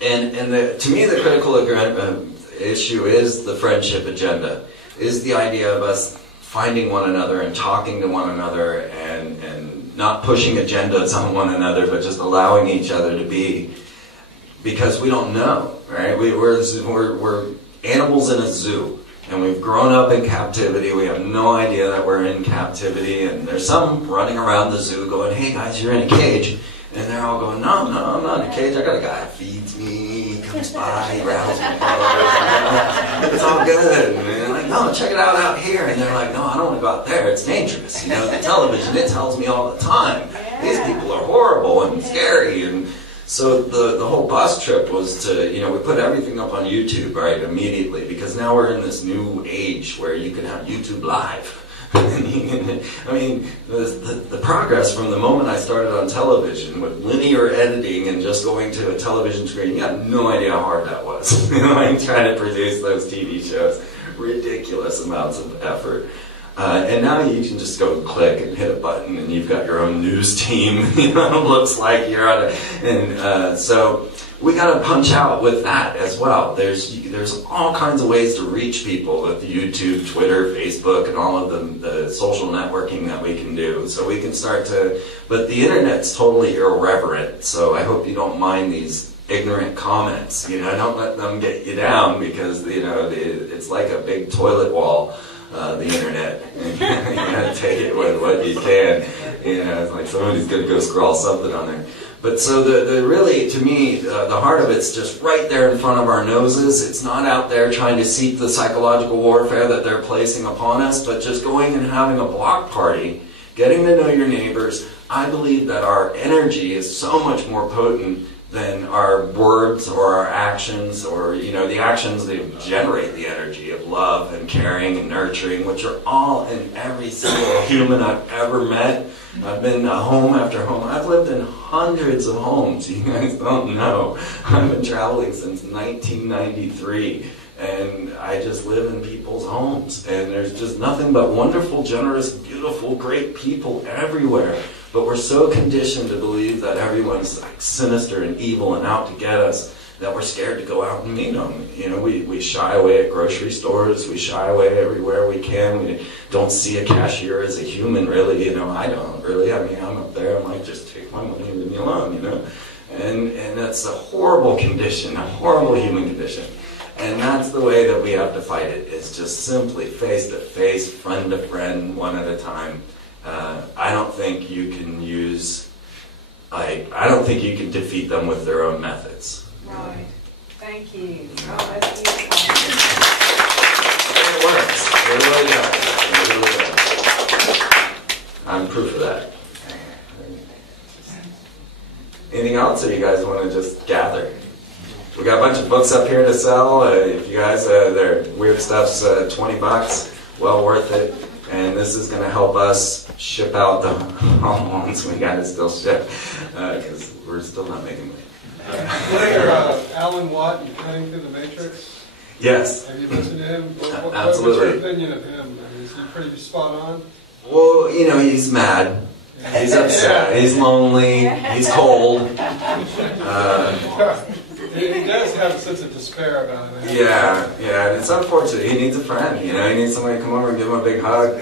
To me, the critical issue is the friendship agenda, is the idea of us finding one another and talking to one another and not pushing agendas on one another, but just allowing each other to be, because we don't know, right? We're animals in a zoo, and we've grown up in captivity. We have no idea that we're in captivity, and there's some running around the zoo going, "Hey guys, you're in a cage." And they're all going, no, I'm not in a cage. I got a guy that feeds me, he comes by, he rattles my colors. It's all good. And they're like, no, check it out here. And they're like, no, I don't want to go out there. It's dangerous. You know, the television, it tells me all the time. These people are horrible and scary. And so the whole bus trip was to, you know, we put everything up on YouTube, right, immediately. Because now we're in this new age where you can have YouTube Live. I mean, the progress from the moment I started on television with linear editing and just going to a television screen, you have no idea how hard that was. You know, like trying to produce those TV shows, ridiculous amounts of effort. And now you can just go click and hit a button and you've got your own news team. You know, it looks like you're on it. And so we got to punch out with that as well. There's all kinds of ways to reach people with YouTube, Twitter, Facebook, and all of the social networking that we can do. So we can start to, but the internet's totally irreverent. So I hope you don't mind these ignorant comments. You know, don't let them get you down, because you know it's like a big toilet wall. The internet. You gotta take it with what you can. You know, it's like somebody's gonna go scrawl something on there. But so the really, to me, the heart of it's just right there in front of our noses. It's not out there trying to seek the psychological warfare that they're placing upon us, but just going and having a block party, getting to know your neighbors. I believe that our energy is so much more potent than our words or our actions, or, you know, the actions that generate the energy of love and caring and nurturing, which are all in every single human I've ever met. I've been home after home. I've lived in hundreds of homes. You guys don't know. I've been traveling since 1993. And I just live in people's homes. And there's just nothing but wonderful, generous, beautiful, great people everywhere. But we're so conditioned to believe that everyone's like sinister and evil and out to get us that we're scared to go out and meet them. You know, we shy away at grocery stores. We shy away everywhere we can. We don't see a cashier as a human, really. You know, I don't really. I mean, I'm up there. I'm like, just take my money and leave me alone, you know. And that's a horrible condition, a horrible human condition. And that's the way that we have to fight it, is just simply face to face, friend to friend, one at a time. I don't think you can I don't think you can defeat them with their own methods. Right. Thank you. Oh, that's beautiful. It works. It really does. It really does. I'm proof of that. Anything else, or you guys want to just gather? We got a bunch of books up here to sell. If you guys, their weird stuff's $20, well worth it. And this is going to help us ship out the hormones we got to still ship, because we're still not making money. Alan Watt and Cutting Through the Matrix? Yes. Have you listened to him? Absolutely. What's your opinion of him? Is he pretty spot on? Well, you know, he's mad. He's upset. He's lonely. He's cold. He does have a sense of despair about it. Yeah, and it's unfortunate. He needs a friend, you know. He needs somebody to come over and give him a big hug.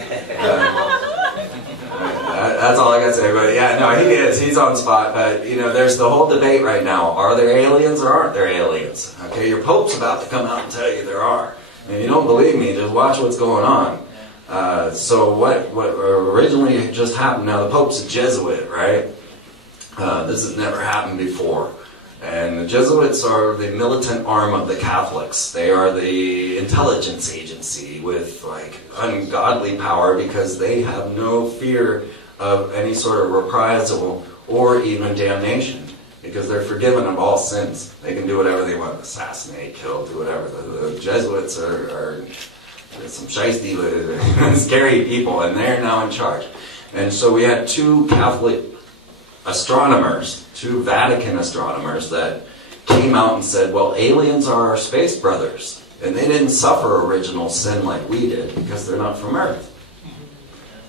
That's all I got to say. But yeah, no, he is. He's on spot. But, you know, there's the whole debate right now. Are there aliens or aren't there aliens? Okay, your Pope's about to come out and tell you there are. And if you don't believe me, just watch what's going on. So what originally just happened, now the Pope's a Jesuit, right? This has never happened before. And the Jesuits are the militant arm of the Catholics. They are the intelligence agency with like ungodly power, because they have no fear of any sort of reprisal or even damnation, because they're forgiven of all sins. They can do whatever they want, assassinate, kill, do whatever. The Jesuits are some shiesty, scary people, and they're now in charge. And so we had two Catholic astronomers, two Vatican astronomers, that came out and said, well, aliens are our space brothers, and they didn't suffer original sin like we did because they're not from Earth.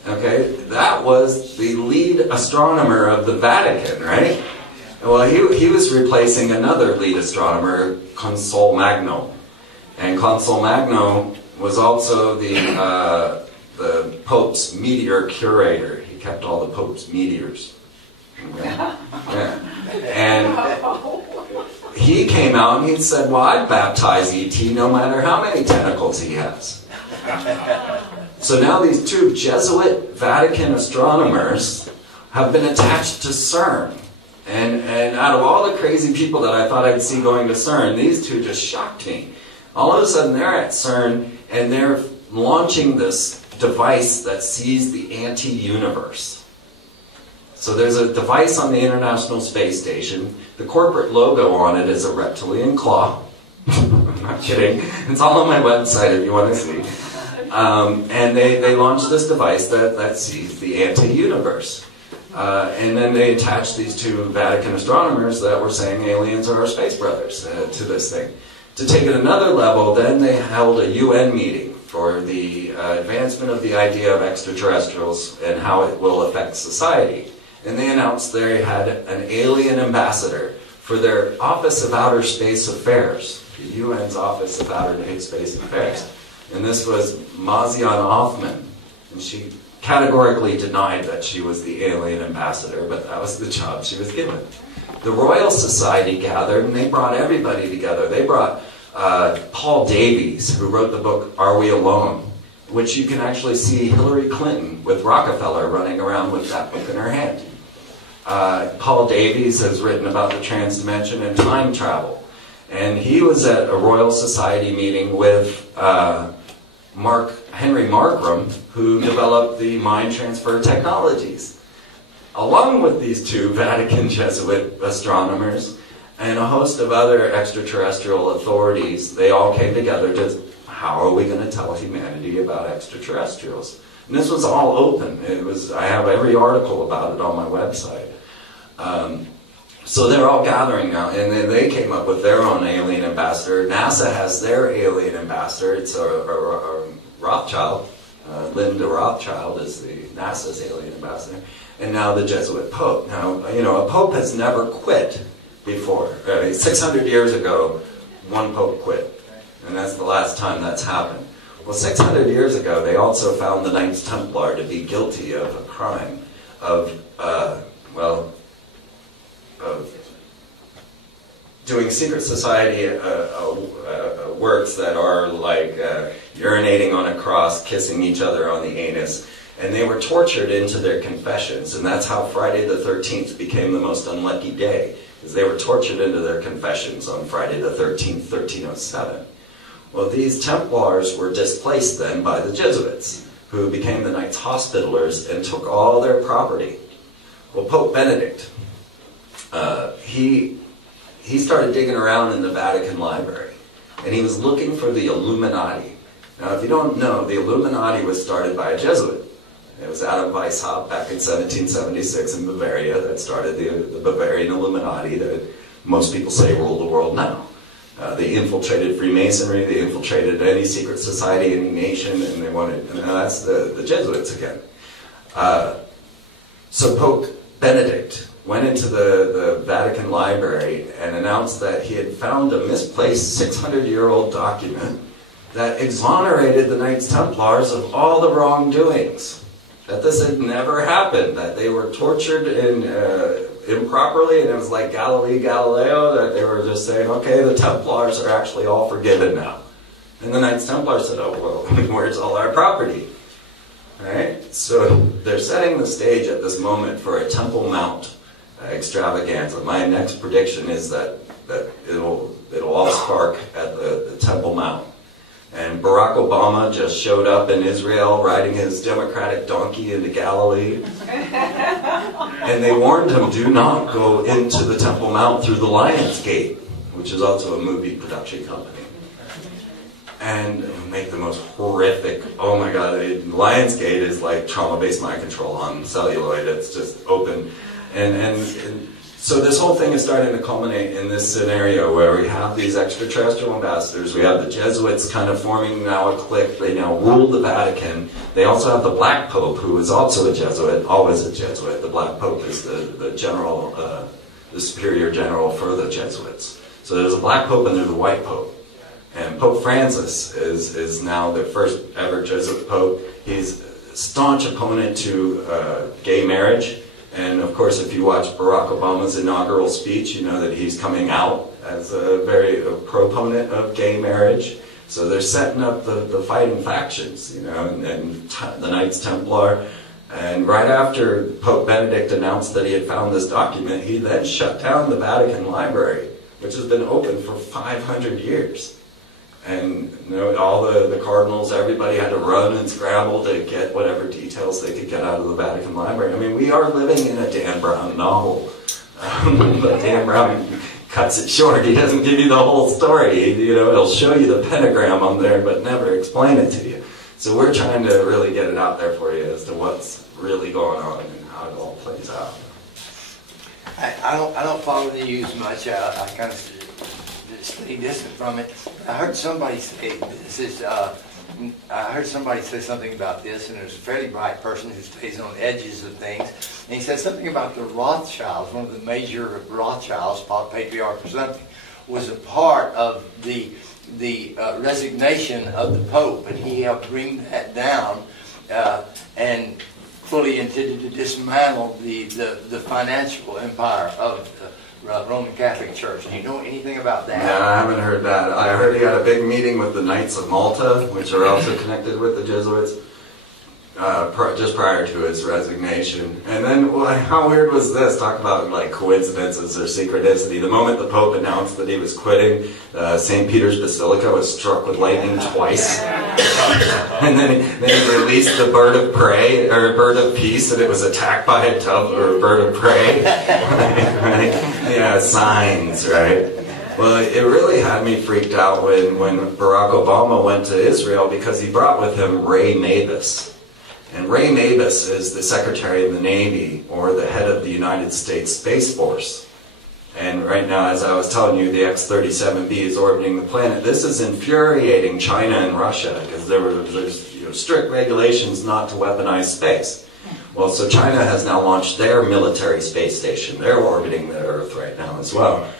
Okay, that was the lead astronomer of the Vatican, right? Well, he was replacing another lead astronomer, Consol Magno. And Consol Magno was also the the Pope's meteor curator. He kept all the Pope's meteors. Okay? Yeah. And he came out and he said, well, I'd baptize E.T. no matter how many tentacles he has. So now these two Jesuit Vatican astronomers have been attached to CERN. And out of all the crazy people that I thought I'd see going to CERN, these two just shocked me. All of a sudden they're at CERN and they're launching this device that sees the anti-universe. So there's a device on the International Space Station. The corporate logo on it is a reptilian claw. I'm not kidding. It's all on my website if you want to see. And they launched this device that sees the anti-universe. And then they attached these two Vatican astronomers that were saying aliens are our space brothers to this thing. To take it another level, then they held a UN meeting for the advancement of the idea of extraterrestrials and how it will affect society. And they announced they had an alien ambassador for their Office of Outer Space Affairs, the UN's Office of Outer Space Affairs. And this was Mazian Hoffman. And she categorically denied that she was the alien ambassador, but that was the job she was given. The Royal Society gathered and they brought everybody together. They brought Paul Davies, who wrote the book Are We Alone?, which you can actually see Hillary Clinton with Rockefeller running around with that book in her hand. Paul Davies has written about the transdimension and time travel. And he was at a Royal Society meeting with Henry Markram, who developed the mind transfer technologies. Along with these two Vatican Jesuit astronomers and a host of other extraterrestrial authorities, they all came together to, how are we going to tell humanity about extraterrestrials? And this was all open. I have every article about it on my website. So they're all gathering now, and then they came up with their own alien ambassador. NASA has their alien ambassador. It's a Rothschild. Linda Rothschild is the NASA's alien ambassador. And now the Jesuit Pope. Now, you know, a Pope has never quit before. 600 years ago, one Pope quit. And that's the last time that's happened. Well, 600 years ago, they also found the Knights Templar to be guilty of a crime of doing secret society works that are like urinating on a cross, kissing each other on the anus, and they were tortured into their confessions, and that's how Friday the 13th became the most unlucky day, because they were tortured into their confessions on Friday the 13th, 1307. Well, these Templars were displaced then by the Jesuits, who became the Knights Hospitallers and took all their property. Well, Pope Benedict, he started digging around in the Vatican library, and he was looking for the Illuminati. Now, if you don't know, the Illuminati was started by a Jesuit. It was Adam Weishaupt back in 1776 in Bavaria that started the Bavarian Illuminati that most people say rule the world now. They infiltrated Freemasonry, they infiltrated any secret society, any nation, and they wanted, and that's the Jesuits again. So Pope Benedict went into the Vatican library and announced that he had found a misplaced 600-year-old document that exonerated the Knights Templars of all the wrongdoings. That this had never happened, that they were tortured improperly, and it was like Galileo, that they were just saying, okay, the Templars are actually all forgiven now. And the Knights Templar said, oh, well, where's all our property? Right? So they're setting the stage at this moment for a Temple Mount extravaganza. My next prediction is that it'll all spark at the Temple Mount. And Barack Obama just showed up in Israel riding his Democratic donkey into Galilee. And they warned him, do not go into the Temple Mount through the Lion's Gate, which is also a movie production company. And make the most horrific, oh my God, Lionsgate is like trauma-based mind control on celluloid. It's just open. And so this whole thing is starting to culminate in this scenario where we have these extraterrestrial ambassadors. We have the Jesuits kind of forming now a clique. They now rule the Vatican. They also have the Black Pope, who is also a Jesuit, always a Jesuit. The Black Pope is the general, the superior general for the Jesuits. So there's a Black Pope and there's a White Pope. And Pope Francis is now the first ever Jesuit Pope. he's a staunch opponent to gay marriage. And of course, if you watch Barack Obama's inaugural speech, you know that he's coming out as a very proponent of gay marriage. So they're setting up the fighting factions, you know, and the Knights Templar. And right after Pope Benedict announced that he had found this document, he then shut down the Vatican Library, which has been open for 500 years. And you know, all the cardinals, everybody had to run and scramble to get whatever details they could get out of the Vatican Library. I mean, we are living in a Dan Brown novel. But Dan Brown cuts it short. He doesn't give you the whole story. You know, he'll show you the pentagram on there, but never explain it to you. So we're trying to really get it out there for you as to what's really going on and how it all plays out. I don't follow the news much. I kind of stay distant from it. I heard somebody say I heard somebody say something about this, and there's a fairly bright person who stays on edges of things. And he said something about the Rothschilds, one of the major Rothschilds, patriarch or something, was a part of the resignation of the Pope, and he helped bring that down and fully intended to dismantle the financial empire of the Roman Catholic Church. Do you know anything about that? No, I haven't heard that. I heard he had a big meeting with the Knights of Malta, which are also connected with the Jesuits, just prior to his resignation. And then, well, how weird was this? Talk about like coincidences or synchronicity. The moment the Pope announced that he was quitting, St. Peter's Basilica was struck with lightning twice. And then he released the bird of prey, or bird of peace, and it was attacked by a dove or a bird of prey. Right? Yeah, signs, right? Well, it really had me freaked out when Barack Obama went to Israel, because he brought with him Ray Mabus. And Ray Mabus is the Secretary of the Navy, or the head of the United States Space Force. And right now, as I was telling you, the X-37B is orbiting the planet. This is infuriating China and Russia, because there's strict regulations not to weaponize space. Well, so China has now launched their military space station. They're orbiting the Earth right now as well.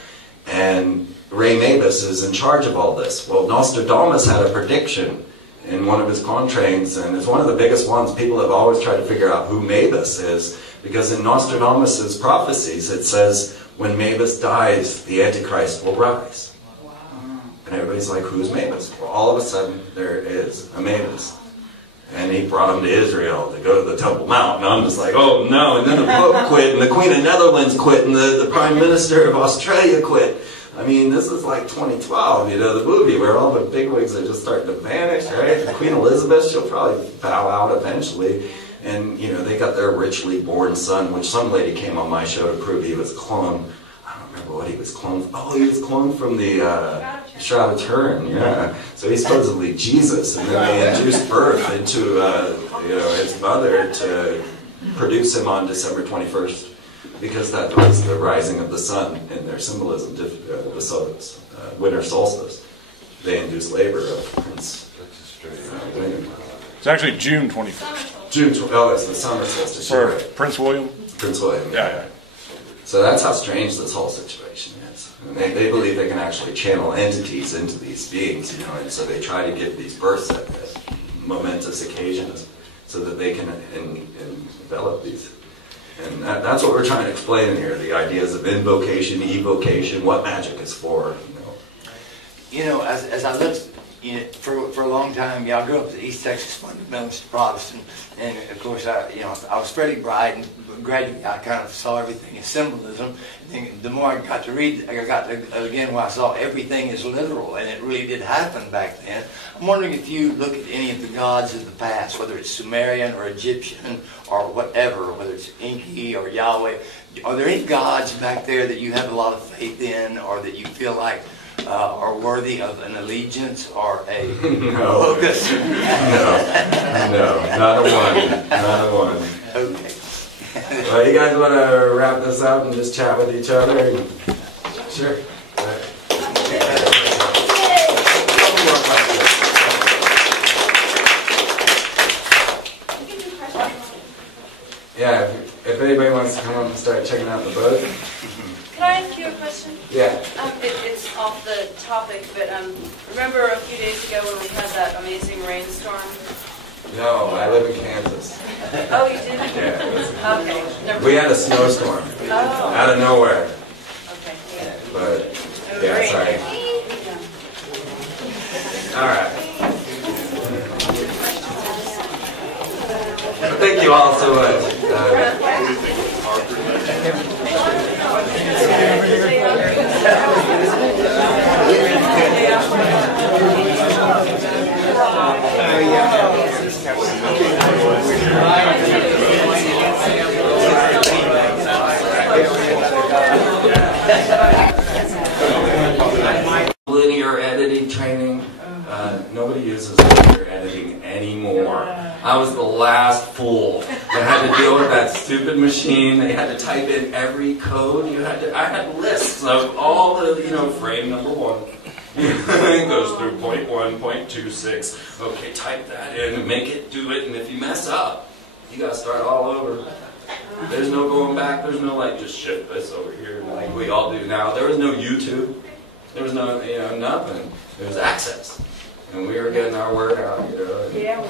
And Ray Mabus is in charge of all this. Well, Nostradamus had a prediction in one of his contrains, and it's one of the biggest ones. People have always tried to figure out who Mabus is, because in Nostradamus' prophecies it says, when Mabus dies, the Antichrist will rise. Wow. And everybody's like, who's Mabus? Well, all of a sudden, there is a Mabus. And he brought him to Israel to go to the Temple Mount. And I'm just like, oh no. And then the Pope quit, and the Queen of Netherlands quit, and the Prime Minister of Australia quit. I mean, this is like 2012, the movie where all the bigwigs are just starting to vanish, right? Queen Elizabeth, she'll probably bow out eventually. And, they got their richly born son, which some lady came on my show to prove he was cloned. I don't remember what he was cloned from. Oh, he was cloned from the Shroud of Turin, yeah. So he's supposedly Jesus, and then they induced birth into, his mother to produce him on December 21st. Because that was the rising of the sun in their symbolism, the winter solstice. They induced labor of Prince William. It's actually June 21st. That's the summer solstice. For Prince William? Prince William. Yeah. So that's how strange this whole situation is. And they believe they can actually channel entities into these beings, and so they try to give these births at momentous occasions so that they can envelop these. And that's what we're trying to explain in here, the ideas of invocation, evocation, what magic is for. As I looked, for a long time, I grew up as an East Texas fundamentalist Protestant, and of course, I was fairly bright, and gradually I kind of saw everything as symbolism. And the more I got to read, I got to, again, where I saw everything as literal, and it really did happen back then. I'm wondering if you look at any of the gods of the past, whether it's Sumerian or Egyptian or whatever, whether it's Enki or Yahweh, are there any gods back there that you have a lot of faith in, or that you feel like are worthy of an allegiance or a focus? No, not a one. Okay. Well, you guys want to wrap this up and just chat with each other? Sure. Yeah, if anybody wants to come up and start checking out the boat. Can I ask you a question? Yeah. It's off the topic, but remember a few days ago when we had that amazing rainstorm? No, I live in Kansas. Oh, you did? Yeah. Okay. Never We had a snowstorm Oh, out of nowhere. okay. Yeah. But, yeah, sorry. All right. Thank you all so much. Linear editing training. Nobody uses linear editing anymore. I was the last fool that had to deal with that stupid machine. They had to type in every code. I had lists of all the, frame number 1. It goes through 0.1, 0.26. Okay, type that in and make it do it. And if you mess up, you got to start all over. There's no going back. There's no just shift this over here like we all do now. There was no YouTube. There was no, nothing. There was access. And we were getting our work out, Yeah,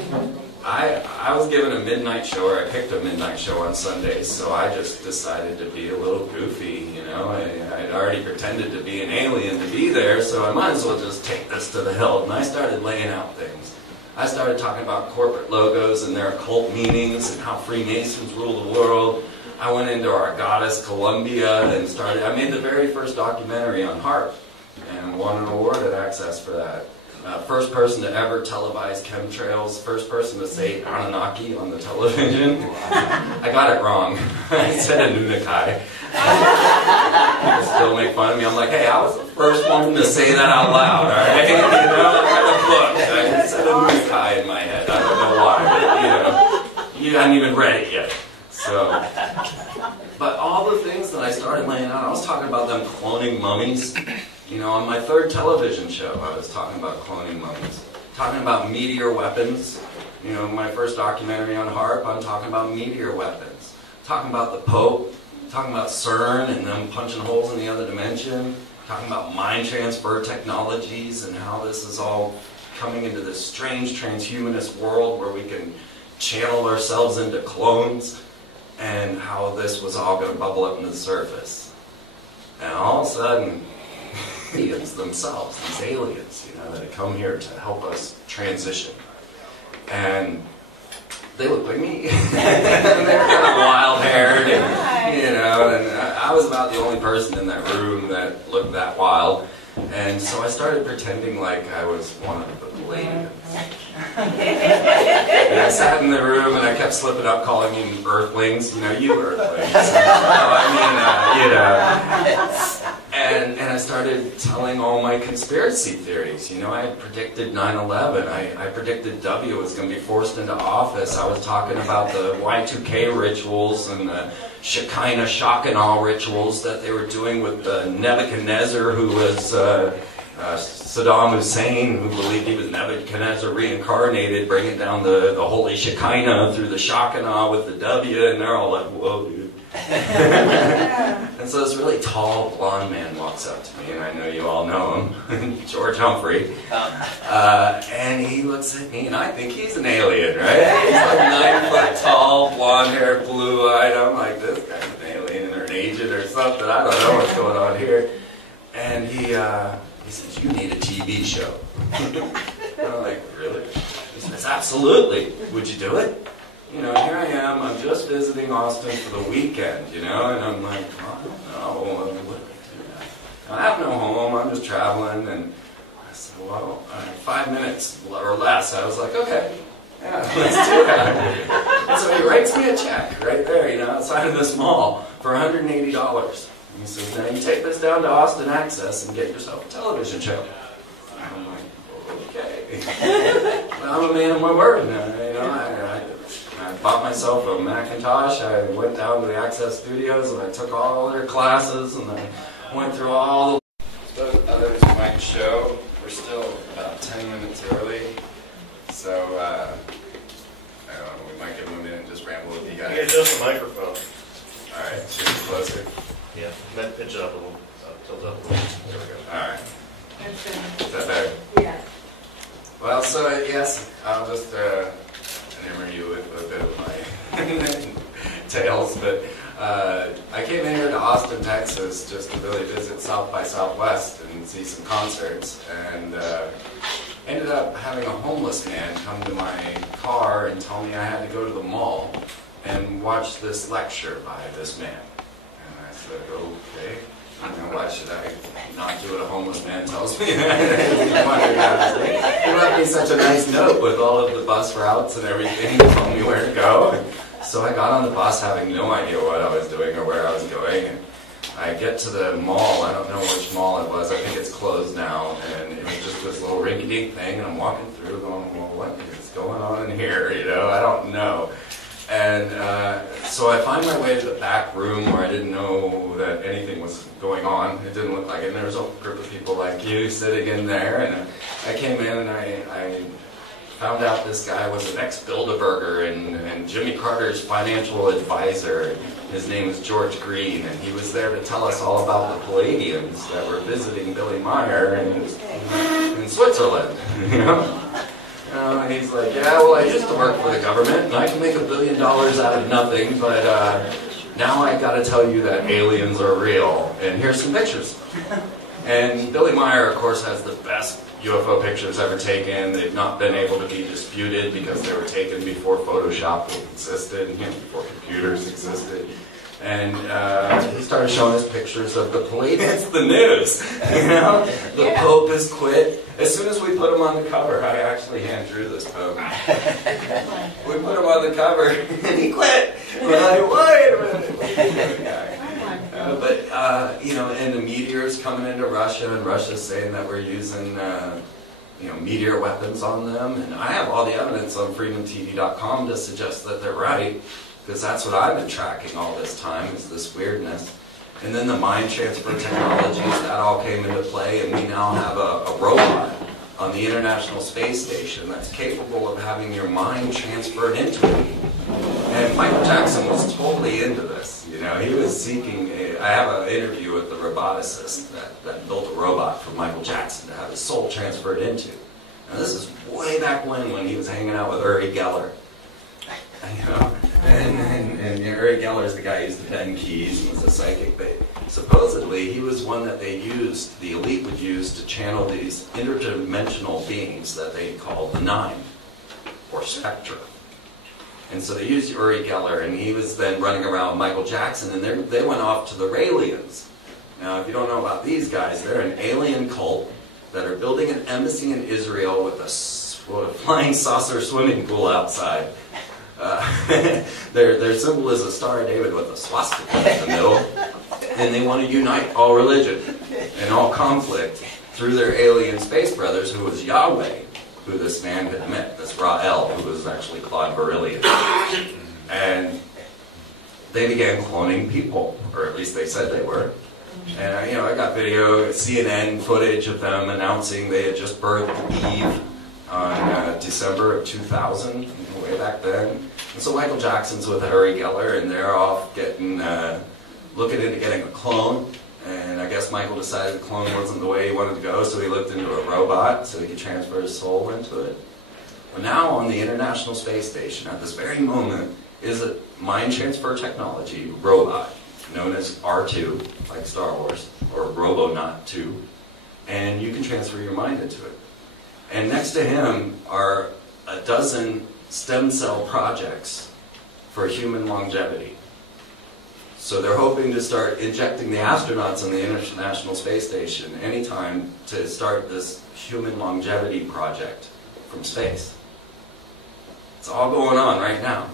I was given a midnight show, or I picked a midnight show on Sundays, so I just decided to be a little goofy, I'd already pretended to be an alien to be there, so I might as well just take this to the hilt. And I started laying out things. I started talking about corporate logos and their occult meanings and how Freemasons rule the world. I went into our goddess Columbia and I made the very first documentary on HARP and won an award at Access for that. First person to ever televise chemtrails, first person to say Anunnaki on the television. I got it wrong. I said Anunnaki. People still make fun of me. I'm like, hey, I was the first one to say that out loud, all right? I read a book. I said Anunnaki in my head. I don't know why, but, you hadn't even read it yet. So, but all the things that I started laying out, I was talking about them cloning mummies. On my third television show, I was talking about cloning mummies. Talking about meteor weapons. My first documentary on HARP, I'm talking about meteor weapons. Talking about the Pope. Talking about CERN and them punching holes in the other dimension. Talking about mind transfer technologies and how this is all coming into this strange transhumanist world where we can channel ourselves into clones, and how this was all going to bubble up into the surface. And all of a sudden, aliens themselves, these aliens, that had come here to help us transition. And they look like me. They're kind of wild-haired, and I was about the only person in that room that looked that wild. And so I started pretending like I was one of the aliens. And I sat in the room and I kept slipping up calling you earthlings, you earthlings. And I started telling all my conspiracy theories. I had predicted 9/11. I predicted W was going to be forced into office. I was talking about the Y2K rituals and the Shekinah Shock-and-Awe rituals that they were doing with Nebuchadnezzar, who was Saddam Hussein, who believed he was Nebuchadnezzar reincarnated, bringing down the holy Shekinah through the Shock-and-Awe with the W, and they're all like, whoa, dude. And so this really tall, blonde man walks up to me, and I know you all know him, George Humphrey. And he looks at me, and I think he's an alien, right? He's like 9 foot tall, blonde-haired, blue-eyed. I'm like, this guy's an alien or an agent or something. I don't know what's going on here. And he says, you need a TV show. And I'm like, really? He says, absolutely. Would you do it? Here I am, I'm just visiting Austin for the weekend, and I'm like, I don't know, what do I do? I have no home, I'm just traveling, and I said, well, 5 minutes or less. I was like, okay, yeah, let's do that. And so he writes me a check right there, outside of this mall for $180. And he says, now you take this down to Austin Access and get yourself a television show. And I'm like, okay. Well, I'm a man of my word now, I bought myself a Macintosh. I went down to the Access Studios and I took all their classes and I went through all the others might show. We're still about 10 minutes early, so I don't know, we might give them a minute and just ramble with you guys. You adjust the microphone. All right, shift it closer. Yeah, then pitch it up a little. Tilt up a little. There we go. All right. That's Is that better? Yeah. Well, so yes, I'll just enamor you with a bit of my tales, but I came in here to Austin, Texas, just to really visit South by Southwest and see some concerts, and ended up having a homeless man come to my car and tell me I had to go to the mall and watch this lecture by this man. And I said, okay. And why should I not do what a homeless man tells me? He left me such a nice note with all of the bus routes and everything, told me where to go. So I got on the bus having no idea what I was doing or where I was going. And I get to the mall, I don't know which mall it was, I think it's closed now, and it was just this little rinky-dink thing, and I'm walking through going, well, what is going on in here, you know, I don't know. And so I find my way to the back room where I didn't know that anything was going on. It didn't look like it. And there was a group of people like you sitting in there. And I came in and I found out this guy was an ex-Bilderberger and Jimmy Carter's financial advisor. His name is George Green. And he was there to tell us all about the Palladiums that were visiting Billy Meyer in Switzerland. You know? And he's like, yeah, well, I used to work for the government, and I can make $1 billion out of nothing, but now I got to tell you that aliens are real, and here's some pictures. And Billy Meyer, of course, has the best UFO pictures ever taken. They've not been able to be disputed because they were taken before Photoshop existed, you know, before computers existed. And he started showing us pictures of the Palladiums. It's the news, you know? The Pope has quit. As soon as we put him on the cover, I actually hand drew this Pope. We put him on the cover, and he quit. We're like, wait a minute. But, you know, and the meteors coming into Russia, and Russia's saying that we're using, you know, meteor weapons on them. And I have all the evidence on freemantv.com to suggest that they're right. Because that's what I've been tracking all this time, is this weirdness. And then the mind transfer technologies, that all came into play, and we now have a robot on the International Space Station that's capable of having your mind transferred into it. And Michael Jackson was totally into this. You know, he was seeking I have an interview with the roboticist that built a robot for Michael Jackson to have his soul transferred into. Now this is way back when he was hanging out with Uri Geller. You know, and Uri Geller is the guy who used to bend keys and was a psychic. But supposedly, he was one that they used, the elite would use to channel these interdimensional beings that they called the Nine, or Spectra. And so they used Uri Geller, and he was then running around with Michael Jackson, and they went off to the Raelians. Now, if you don't know about these guys, they're an alien cult that are building an embassy in Israel with a flying saucer swimming pool outside. Their symbol is a Star of David with a swastika in the middle, and they want to unite all religion and all conflict through their alien space brothers, who was Yahweh, who this man had met, this Ra'el, who was actually Claude Beryllius. And they began cloning people, or at least they said they were. And you know, I got video, CNN footage of them announcing they had just birthed Eve on December of 2000, way back then. And so Michael Jackson's with Uri Geller, and they're off getting, looking into getting a clone. And I guess Michael decided the clone wasn't the way he wanted to go, so he looked into a robot so he could transfer his soul into it. But now on the International Space Station, at this very moment, is a mind transfer technology robot known as R2, like Star Wars, or Robonaut 2, and you can transfer your mind into it. And next to him are a dozen stem cell projects for human longevity. So they're hoping to start injecting the astronauts on the International Space Station anytime to start this human longevity project from space. It's all going on right now.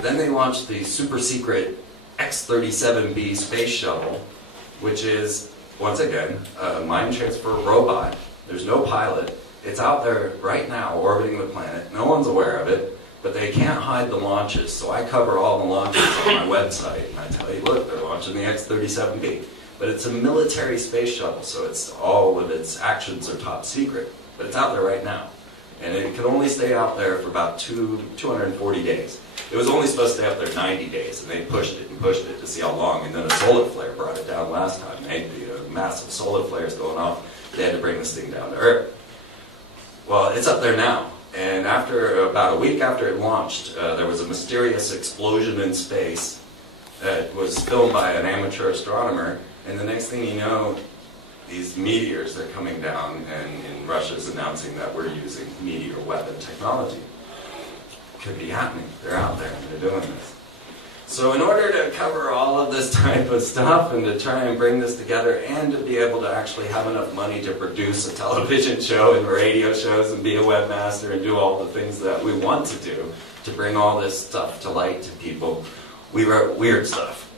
Then they launched the super secret X-37B space shuttle, which is, once again, a mind transfer robot. There's no pilot. It's out there right now orbiting the planet. No one's aware of it, but they can't hide the launches. So I cover all the launches on my website, and I tell you, look, they're launching the X-37B. But it's a military space shuttle, so it's all of its actions are top secret. But it's out there right now. And it can only stay out there for about 240 days. It was only supposed to stay up there 90 days, and they pushed it to see how long. And then a solar flare brought it down last time. They had the massive solar flares going off. They had to bring this thing down to Earth. Well, it's up there now, And after about a week after it launched, there was a mysterious explosion in space that was filmed by an amateur astronomer. And the next thing you know, these meteors are coming down, and Russia's announcing that we're using meteor weapon technology. Could be happening. They're out there and they're doing this. So in order to cover all of this type of stuff and to try and bring this together and to be able to actually have enough money to produce a television show and radio shows and be a webmaster and do all the things that we want to do to bring all this stuff to light to people, we wrote weird stuff.